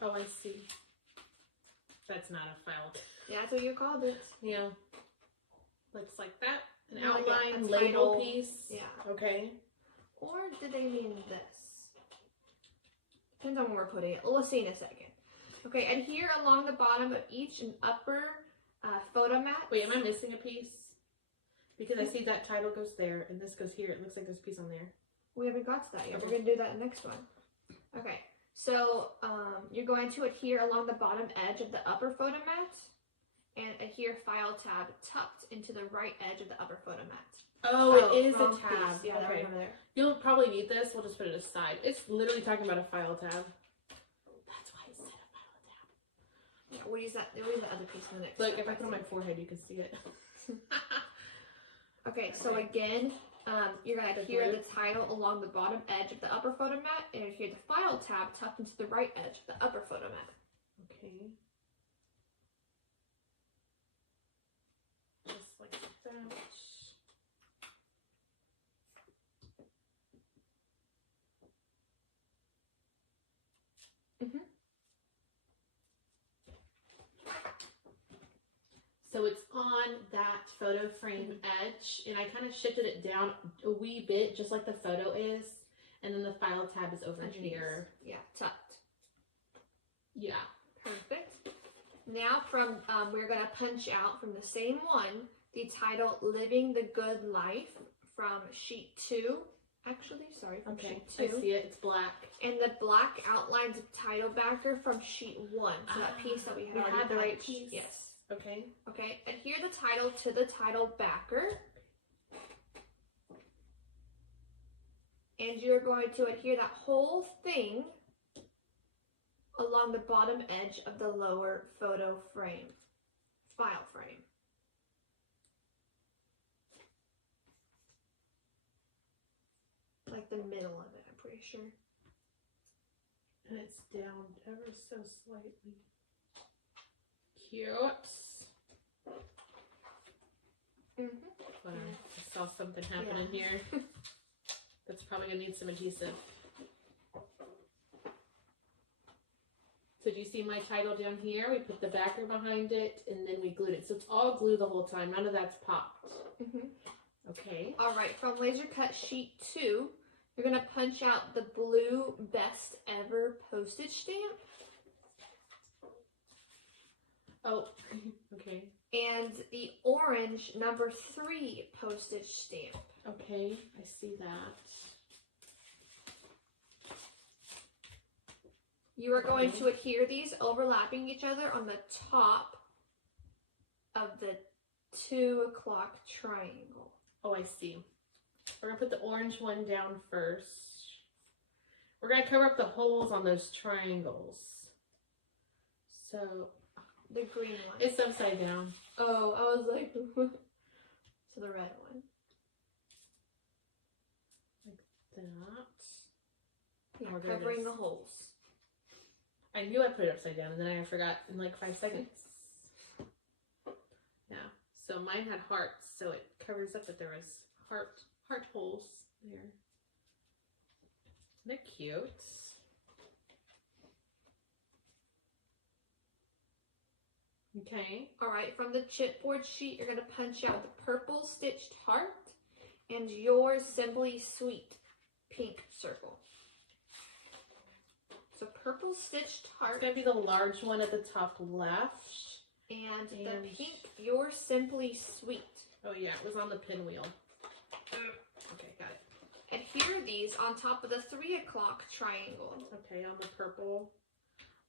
Oh, I see. That's not a file tab. Yeah, that's what you called it. Yeah. Looks like that. An Like outline, a label title. piece. Yeah. Okay. Or did they mean this? Depends on where we're putting it. We'll see in a second. Okay, adhere along the bottom of each and upper photo mat. Wait, am I missing a piece? Because I see that title goes there and this goes here. It looks like there's a piece on there. We haven't got to that yet. Okay. We're going to do that next one. Okay, so you're going to adhere along the bottom edge of the upper photo mat and adhere file tab tucked into the right edge of the upper photo mat. Oh, it is a wrong tab. piece. Yeah, that okay. one over there. You'll probably need this. We'll just put it aside. It's literally talking about a file tab. That's why it said a file tab. Yeah, we'll use that. We'll use the other piece in the next. Like step, if I put it on my forehead, you can see it. Okay, so again, you're going to adhere the title along the bottom edge of the upper photo mat and adhere the file tab tucked into the right edge of the upper photo mat. Okay. Just like that. So it's on that photo frame edge, and I kind of shifted it down a wee bit, just like the photo is, and then the file tab is over here. Yeah, tucked. Yeah. Perfect. Now from we're going to punch out from the same one the title "Living the Good Life" from sheet 2. Actually, sorry, from sheet 2. I see it. It's black. And the black outlines of title backer from sheet 1. So that piece that we had already the right punched. piece. Yes. Okay. Okay, adhere the title to the title backer. And you're going to adhere that whole thing along the bottom edge of the lower photo frame, file frame. Like the middle of it, I'm pretty sure. And it's down ever so slightly. Cute. Hold on. I saw something happening here. That's probably gonna need some adhesive. So do you see my title down here? We put the backer behind it and then we glued it. So it's all glue the whole time. None of that's popped. Okay. All right, from laser cut sheet 2, you're gonna punch out the blue best ever postage stamp. Oh, okay. And the orange number 3 postage stamp. Okay, I see that. You are going to adhere these overlapping each other on the top of the 2 o'clock triangle. Oh, I see. We're gonna put the orange one down first. We're gonna cover up the holes on those triangles. So the green one. It's upside down. Oh, I was like, so the red one. Like that. Yeah, Oh, there it covering is. the holes. I knew I put it upside down and then I forgot in like 5 seconds. Yeah. So mine had hearts, so it covers up that there was heart holes there. They're cute. Okay. All right, from the chipboard sheet, you're gonna punch out the purple stitched heart and your Simply Sweet pink circle. So purple stitched It's heart gonna be the large one at the top left. and the pink, your Simply Sweet. Oh yeah, it was on the pinwheel. Okay, got it. Adhere these on top of the 3 o'clock triangle. Okay, on the purple.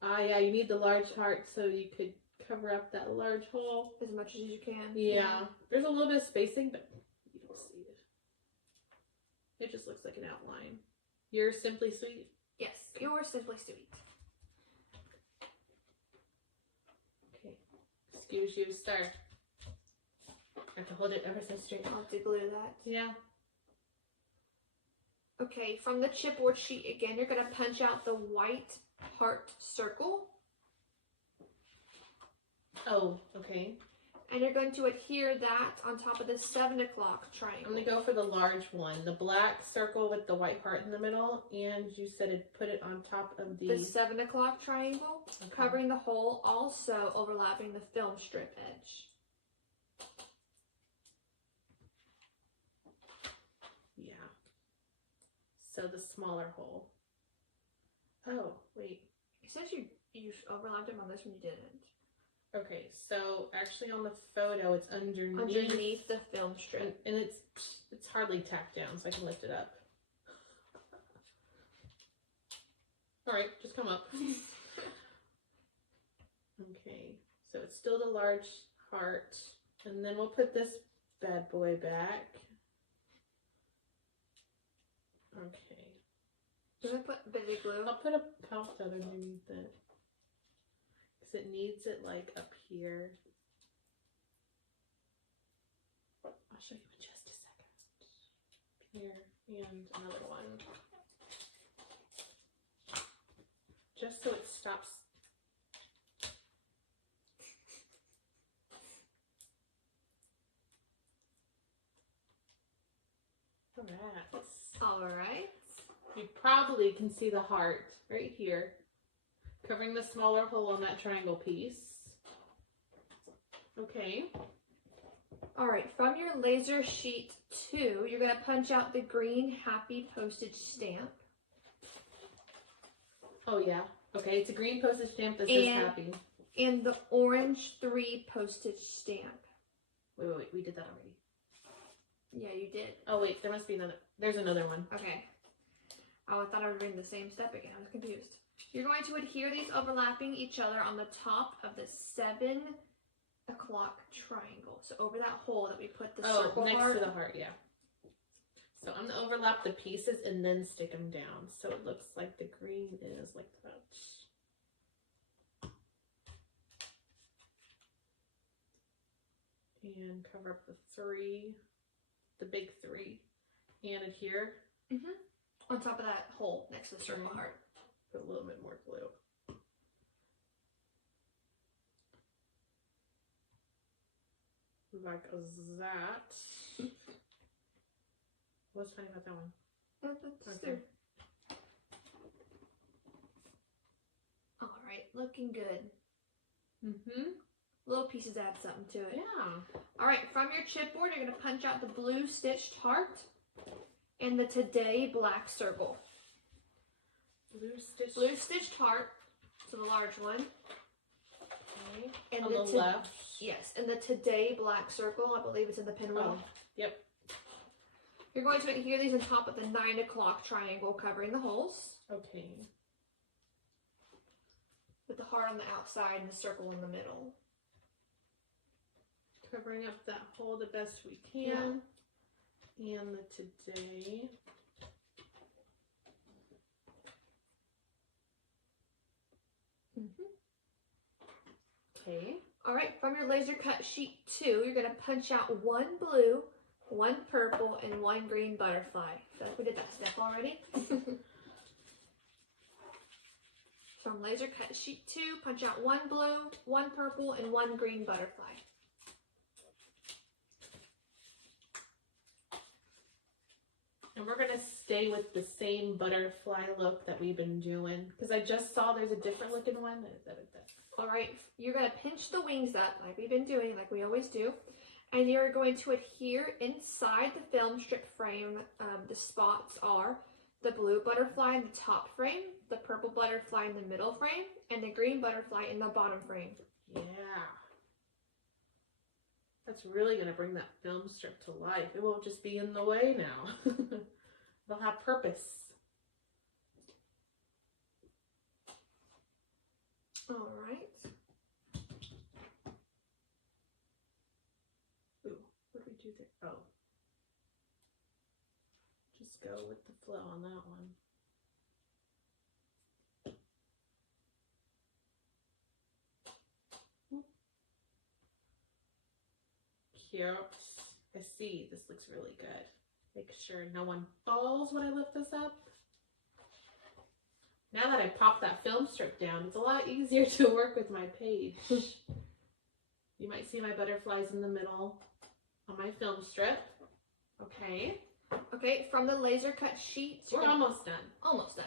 Yeah, you need the large heart so you could cover up that large hole. As much as you can. Yeah. There's a little bit of spacing, but you don't see it. It just looks like an outline. You're Simply Sweet? Yes, your Simply Sweet. Okay. Excuse you, sir. I have to hold it ever so straight. I'll have to glue that. Yeah. Okay, from the chipboard sheet again, you're gonna punch out the white heart circle. Oh, okay. And you're going to adhere that on top of the 7 o'clock I'm triangle. gonna go for the large one, the black circle with the white heart in the middle, and you said put it on top of The 7 o'clock triangle, Okay. covering the hole, also overlapping the film strip edge. Yeah. So the smaller hole. Oh, wait. It says you overlapped them on this one, you didn't. Okay, so actually on the photo it's underneath. Underneath the film strip. And it's hardly tacked down, so I can lift it up. Alright, just come up. Okay, so it's still the large heart. And then we'll put this bad boy back. Okay. Do I put busy glue? I'll put a powder underneath it. Because it needs it like up here. I'll show you in just a second. Here, and another one. Just so it stops. Alright. You probably can see the heart right here, covering the smaller hole on that triangle piece. Okay. Alright, from your laser sheet 2, you're going to punch out the green happy postage stamp. Oh yeah. Okay, it's a green postage stamp that says happy. And the orange 3 postage stamp. Wait, we did that already. Yeah, you did. Oh wait, there must be another. There's another one. Okay. Oh, I thought I was reading the same step again. I was confused. You're going to adhere these overlapping each other on the top of the 7 o'clock triangle. So over that hole that we put the circle next heart. to the heart, yeah. So I'm gonna overlap the pieces and then stick them down. So it looks like the green is like that. And cover up the 3, the big 3, and adhere. On top of that hole next to the circle Okay. heart. Put a little bit more glue. Like that. What's funny about that one? Okay. Alright, looking good. Mm-hmm. Little pieces add something to it. Yeah. Alright, from your chipboard, you're going to punch out the blue stitched heart and the Today black circle. Blue stitched heart, so the large one. Okay. And on the left. Yes, and the Today black circle, I believe it's in the pinwheel. Oh, yep. You're going to adhere these on top of the 9 o'clock triangle covering the holes. Okay. With the heart on the outside and the circle in the middle. Covering up that hole the best we can. And the Today. Okay. Alright, from your laser cut sheet 2, you're going to punch out 1 blue, 1 purple, and 1 green butterfly. I feel like we did that step already. From laser cut sheet 2, punch out 1 blue, 1 purple, and 1 green butterfly. And we're going to stay with the same butterfly look that we've been doing. Because I just saw there's a different looking one. All right, you're going to pinch the wings up like we've been doing, like we always do. And you're going to adhere inside the film strip frame. The spots are the blue butterfly in the top frame, the purple butterfly in the middle frame, and the green butterfly in the bottom frame. Yeah. That's really going to bring that film strip to life. It won't just be in the way now. It'll have purpose. All right. Ooh, what did we do there? Oh. Just go with the flow on that one. Cute. I see. This looks really good. Make sure no one falls when I lift this up. Now that I popped that film strip down, it's a lot easier to work with my page. You might see my butterflies in the middle on my film strip. Okay. Okay, from the laser cut sheet. We're almost done. Almost done.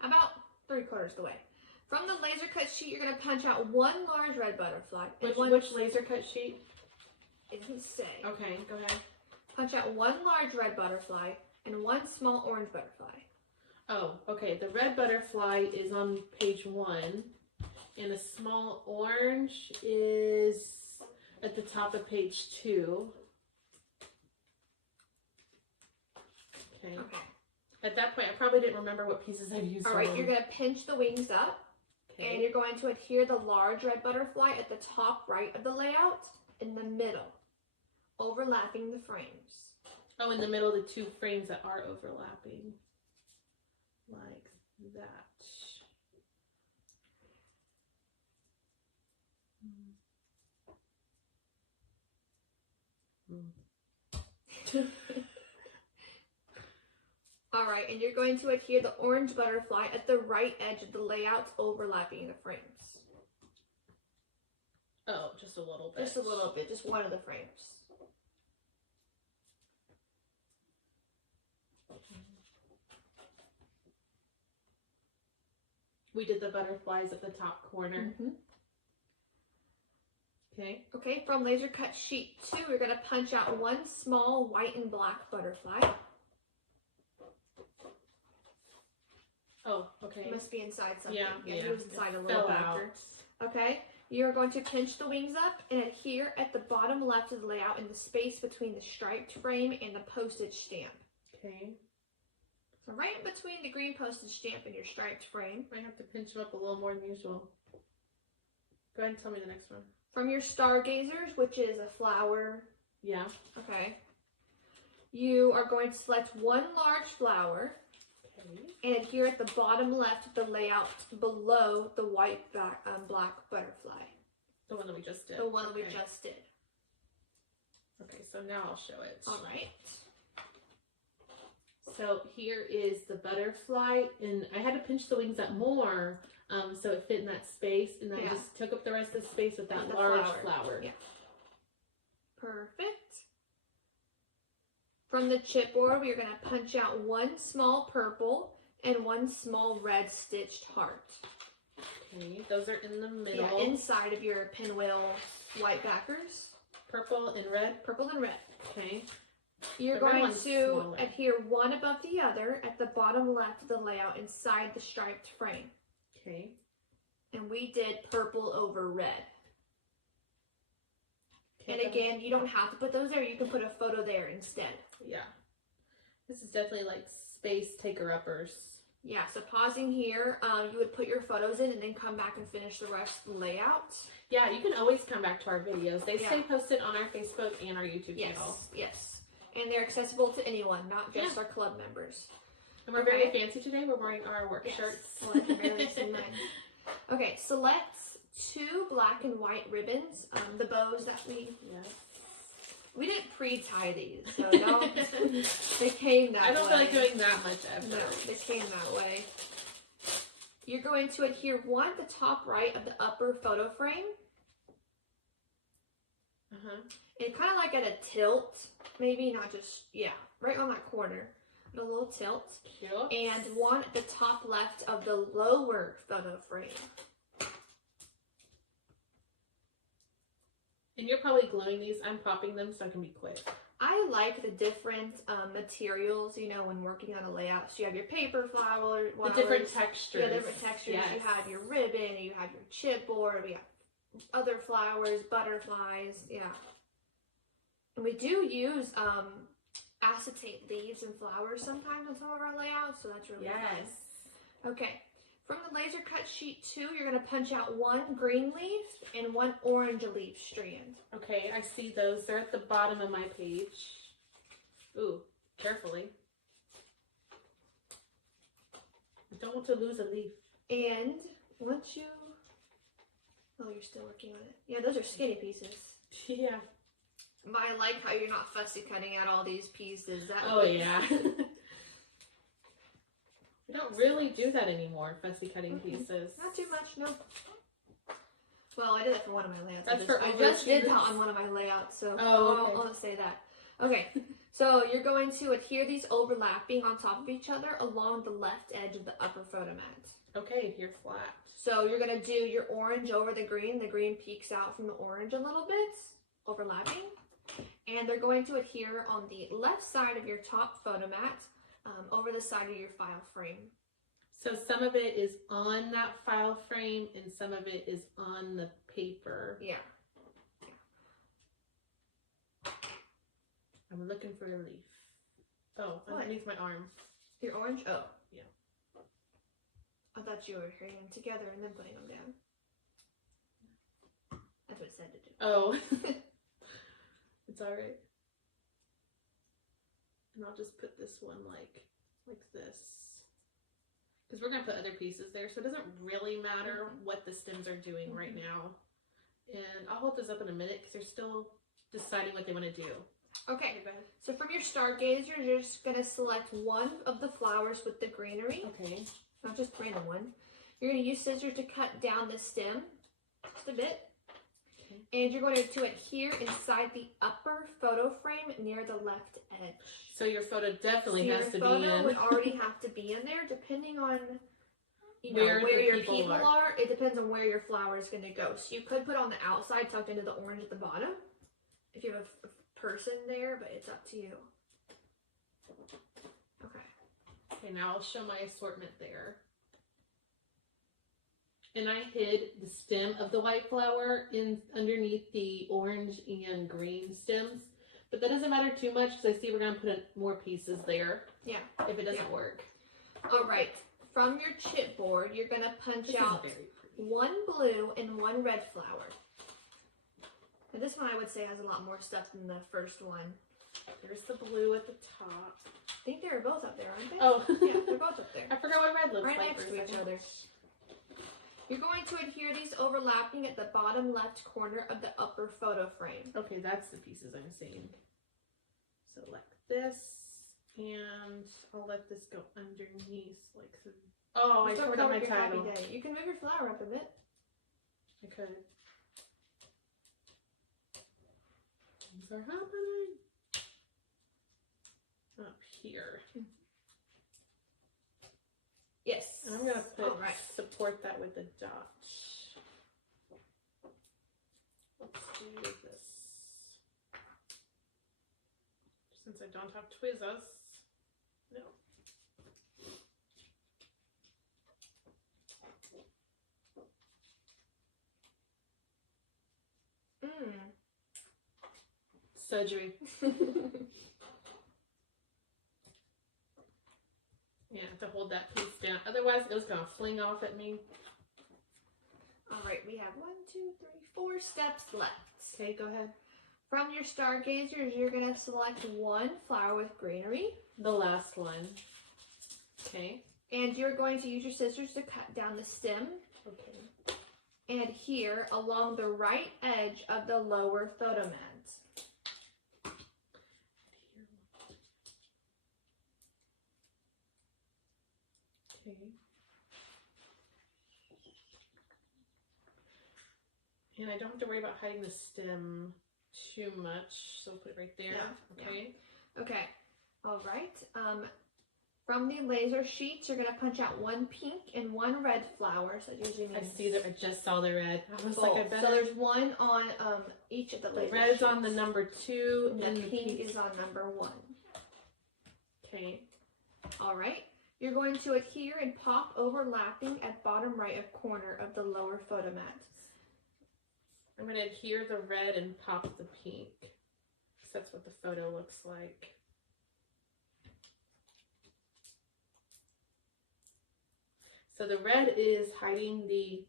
About 3/4 of the way. From the laser cut sheet, you're going to punch out one large red butterfly. Which laser cut sheet? It doesn't say. Okay, go ahead. Punch out one large red butterfly and one small orange butterfly. Oh, okay. The red butterfly is on page 1, and a small orange is at the top of page 2. Okay. Okay. At that point, I probably didn't remember what pieces I've used. All right, you're going to pinch the wings up, and you're going to adhere the large red butterfly at the top right of the layout in the middle, overlapping the frames. Oh, in the middle of the 2 frames that are overlapping. Like that. All right, and you're going to adhere the orange butterfly at the right edge of the layout, overlapping the frames. Oh, just a little bit. Just a little bit, just one of the frames. We did the butterflies at the top corner. Mm-hmm. Okay. Okay, from laser cut sheet 2, we're going to punch out one small white and black butterfly. Oh, okay. It must be inside something. Yeah. It was inside a little backwards. Okay, you're going to pinch the wings up and adhere at the bottom left of the layout in the space between the striped frame and the postage stamp. Okay. So right in between the green postage stamp and your striped frame. Might have to pinch them up a little more than usual. Go ahead and tell me the next one. From your stargazers, which is a flower. Yeah. Okay. You are going to select one large flower. Okay. And adhere at the bottom left of the layout below the white black butterfly. The one that we just did. The one that we just did. Okay, so now I'll show it. All right. So here is the butterfly, and I had to pinch the wings up more so it fit in that space, and then I just took up the rest of the space with that large flower. Yeah. Perfect. From the chipboard, we're going to punch out one small purple and one small red stitched heart. Okay, those are in the middle. Yeah, inside of your pinwheel white backers. Purple and red? Purple and red. Okay. You're going to adhere one above the other at the bottom left of the layout inside the striped frame. Okay. And we did purple over red. Okay, and again, you don't have to put those there. You can put a photo there instead. Yeah. This is definitely like space taker-uppers. Yeah, so pausing here, you would put your photos in and then come back and finish the rest of the layout. Yeah, you can always come back to our videos. They stay posted on our Facebook and our YouTube channel. Yes. And they're accessible to anyone, not just our club members. And we're very fancy today. We're wearing our work shirts. Well, I can barely see mine. Okay, select 2 black and white ribbons. The bows that we didn't pre-tie these, so don't. They came that way. I don't feel like doing that much effort. No, they came that way. You're going to adhere one at the top right of the upper photo frame. And kind of like at a tilt, maybe not just, right on that corner. A little tilt. Cute. And one at the top left of the lower photo frame. And you're probably gluing these. I'm popping them so I can be quick. I like the different materials, you know, when working on a layout. So you have your paper flowers. The different textures. Yeah, different textures. Yes. You have your ribbon, you have your chipboard, we have other flowers, butterflies, yeah. And we do use acetate leaves and flowers sometimes on some of our layouts, so that's really fun. Okay, from the laser cut sheet 2, you're going to punch out 1 green leaf and 1 orange leaf strand. Okay, I see those. They're at the bottom of my page. Ooh, carefully. I don't want to lose a leaf. And once you... Oh, you're still working on it. Yeah, those are skinny pieces. Yeah. But I like how you're not fussy cutting out all these pieces. Yeah. We don't really do that anymore, fussy cutting pieces. Not too much, no. Well, I did it for one of my layouts. I just did that on one of my layouts, so I'll just say that. Okay, so you're going to adhere these overlapping on top of each other along the left edge of the upper photo mat. Okay, you're flat. So you're going to do your orange over the green. The green peeks out from the orange a little bit, overlapping. And they're going to adhere on the left side of your top photo mat over the side of your file frame. So some of it is on that file frame and some of it is on the paper. Yeah. I'm looking for a leaf. Oh, underneath my arm. Your orange? Oh. Yeah. I thought you were adhering them together and then putting them down. That's what it said to do. Oh. It's alright. And I'll just put this one like this. Because we're going to put other pieces there, so it doesn't really matter what the stems are doing right now. And I'll hold this up in a minute because they're still deciding what they want to do. Okay, so from your stargazer, you're just going to select one of the flowers with the greenery. Okay. Not just random one. You're going to use scissors to cut down the stem just a bit. And you're going to adhere inside the upper photo frame near the left edge. So your photo definitely has to be in. Your photo would already have to be in there, depending on where your people are. It depends on where your flower is going to go. So you could put on the outside, tucked into the orange at the bottom, if you have a person there, but it's up to you. Okay. Okay, now I'll show my assortment there. And I hid the stem of the white flower underneath the orange and green stems. But that doesn't matter too much because I see we're going to put more pieces there. Yeah. If it doesn't work. All right. From your chipboard, you're going to punch out 1 blue and 1 red flower. And this one I would say has a lot more stuff than the first one. Here's the blue at the top. I think they're both up there, aren't they? Oh. Yeah, they're both up there. I forgot what red looks like. Right next to each other. You're going to adhere these overlapping at the bottom left corner of the upper photo frame. Okay, that's the pieces I'm seeing. So like this, and I'll let this go underneath like so. Oh, I covered up my title. You can move your flower up a bit. I could. Things are happening. Up here. Yes. And I'm going to support that with a dot. Let's do this. Since I don't have tweezers. No. Surgery. Yeah, to hold that piece down. Otherwise, it was going to fling off at me. All right, we have 1, 2, 3, 4 steps left. Okay, go ahead. From your stargazers, you're going to select 1 flower with greenery. The last one. Okay. And you're going to use your scissors to cut down the stem. Okay. And here, along the right edge of the lower photo mat. Okay. And I don't have to worry about hiding the stem too much, so put it right there. Yeah, okay. Yeah. Okay. All right. From the laser sheets, you're going to punch out 1 pink and 1 red flower. So that usually means I see that. I just saw the red. I was like, I better. So there's 1 on each of the laser red's sheets. on the number 2 and the pink is on number 1. Okay. All right. You're going to adhere and pop overlapping at bottom right of corner of the lower photo mat. I'm going to adhere the red and pop the pink. Because that's what the photo looks like. So the red is hiding the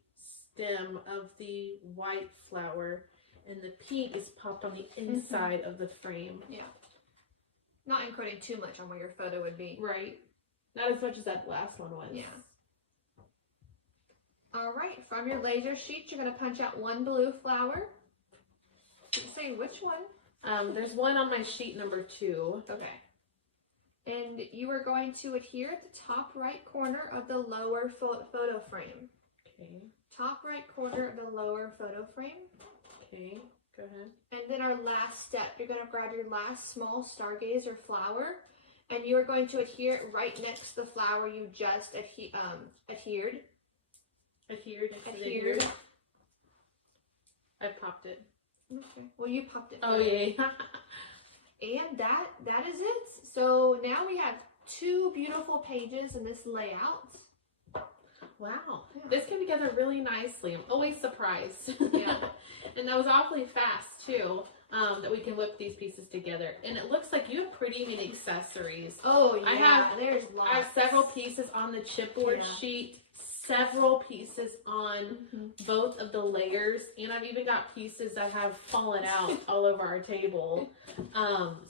stem of the white flower, and the pink is popped on the inside of the frame. Yeah. Not encoding too much on where your photo would be. Right. Not as much as that last one was. Yeah. All right. From your laser sheet, you're going to punch out 1 blue flower. Did you say which one? There's one on my sheet number 2. Okay. And you are going to adhere at the top right corner of the lower photo frame. Okay. Top right corner of the lower photo frame. Okay. Go ahead. And then our last step, you're going to grab your last small stargazer flower, and you are going to adhere it right next to the flower you just adhered. Adhered. I popped it. Okay. Well, you popped it. Oh, yay. And that is it. So now we have 2 beautiful pages in this layout. Wow. Yeah. This came together really nicely. I'm always surprised. Yeah. And that was awfully fast, too, that we can whip these pieces together. And it looks like you have pretty neat accessories. Oh, yeah. There's lots. I have several pieces on the chipboard sheet, several pieces on both of the layers, and I've even got pieces that have fallen out all over our table.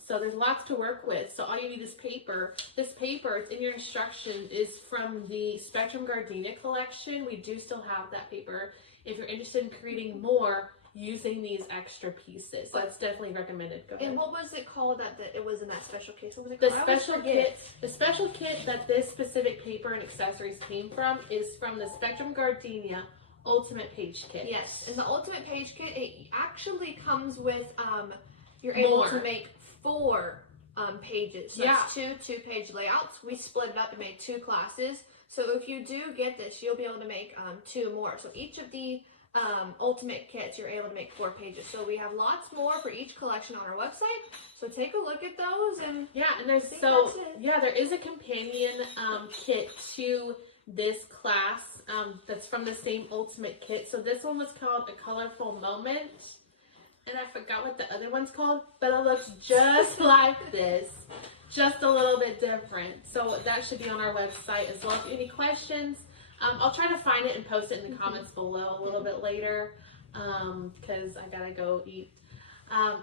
So there's lots to work with. So all you need is paper. This paper, it's in your instruction, is from the Spectrum Gardenia collection. We do still have that paper if you're interested in creating more using these extra pieces. So that's definitely recommended. Go ahead. And what was it called that it was in that special case? What was it The called? special kit that this specific paper and accessories came from is from the Spectrum Gardenia Ultimate Page Kit. Yes, and the Ultimate Page Kit, it actually comes with, you're able to make 4 pages. So it's 2 2-page layouts. We split it up and made 2 classes. So if you do get this, you'll be able to make 2 more. So each of the Ultimate kits, you're able to make 4 pages. So we have lots more for each collection on our website. So take a look at those, and and there's there is a companion kit to this class that's from the same Ultimate kit. So this one was called A Colorful Moment, and I forgot what the other one's called, but it looks just like this, just a little bit different. So that should be on our website as well. If you have any questions, I'll try to find it and post it in the comments below a little bit later, because I gotta go eat.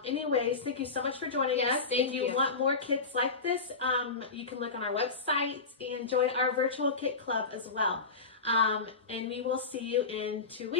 Anyways, thank you so much for joining us. If you want more kits like this, you can look on our website and join our virtual kit club as well. And we will see you in 2 weeks.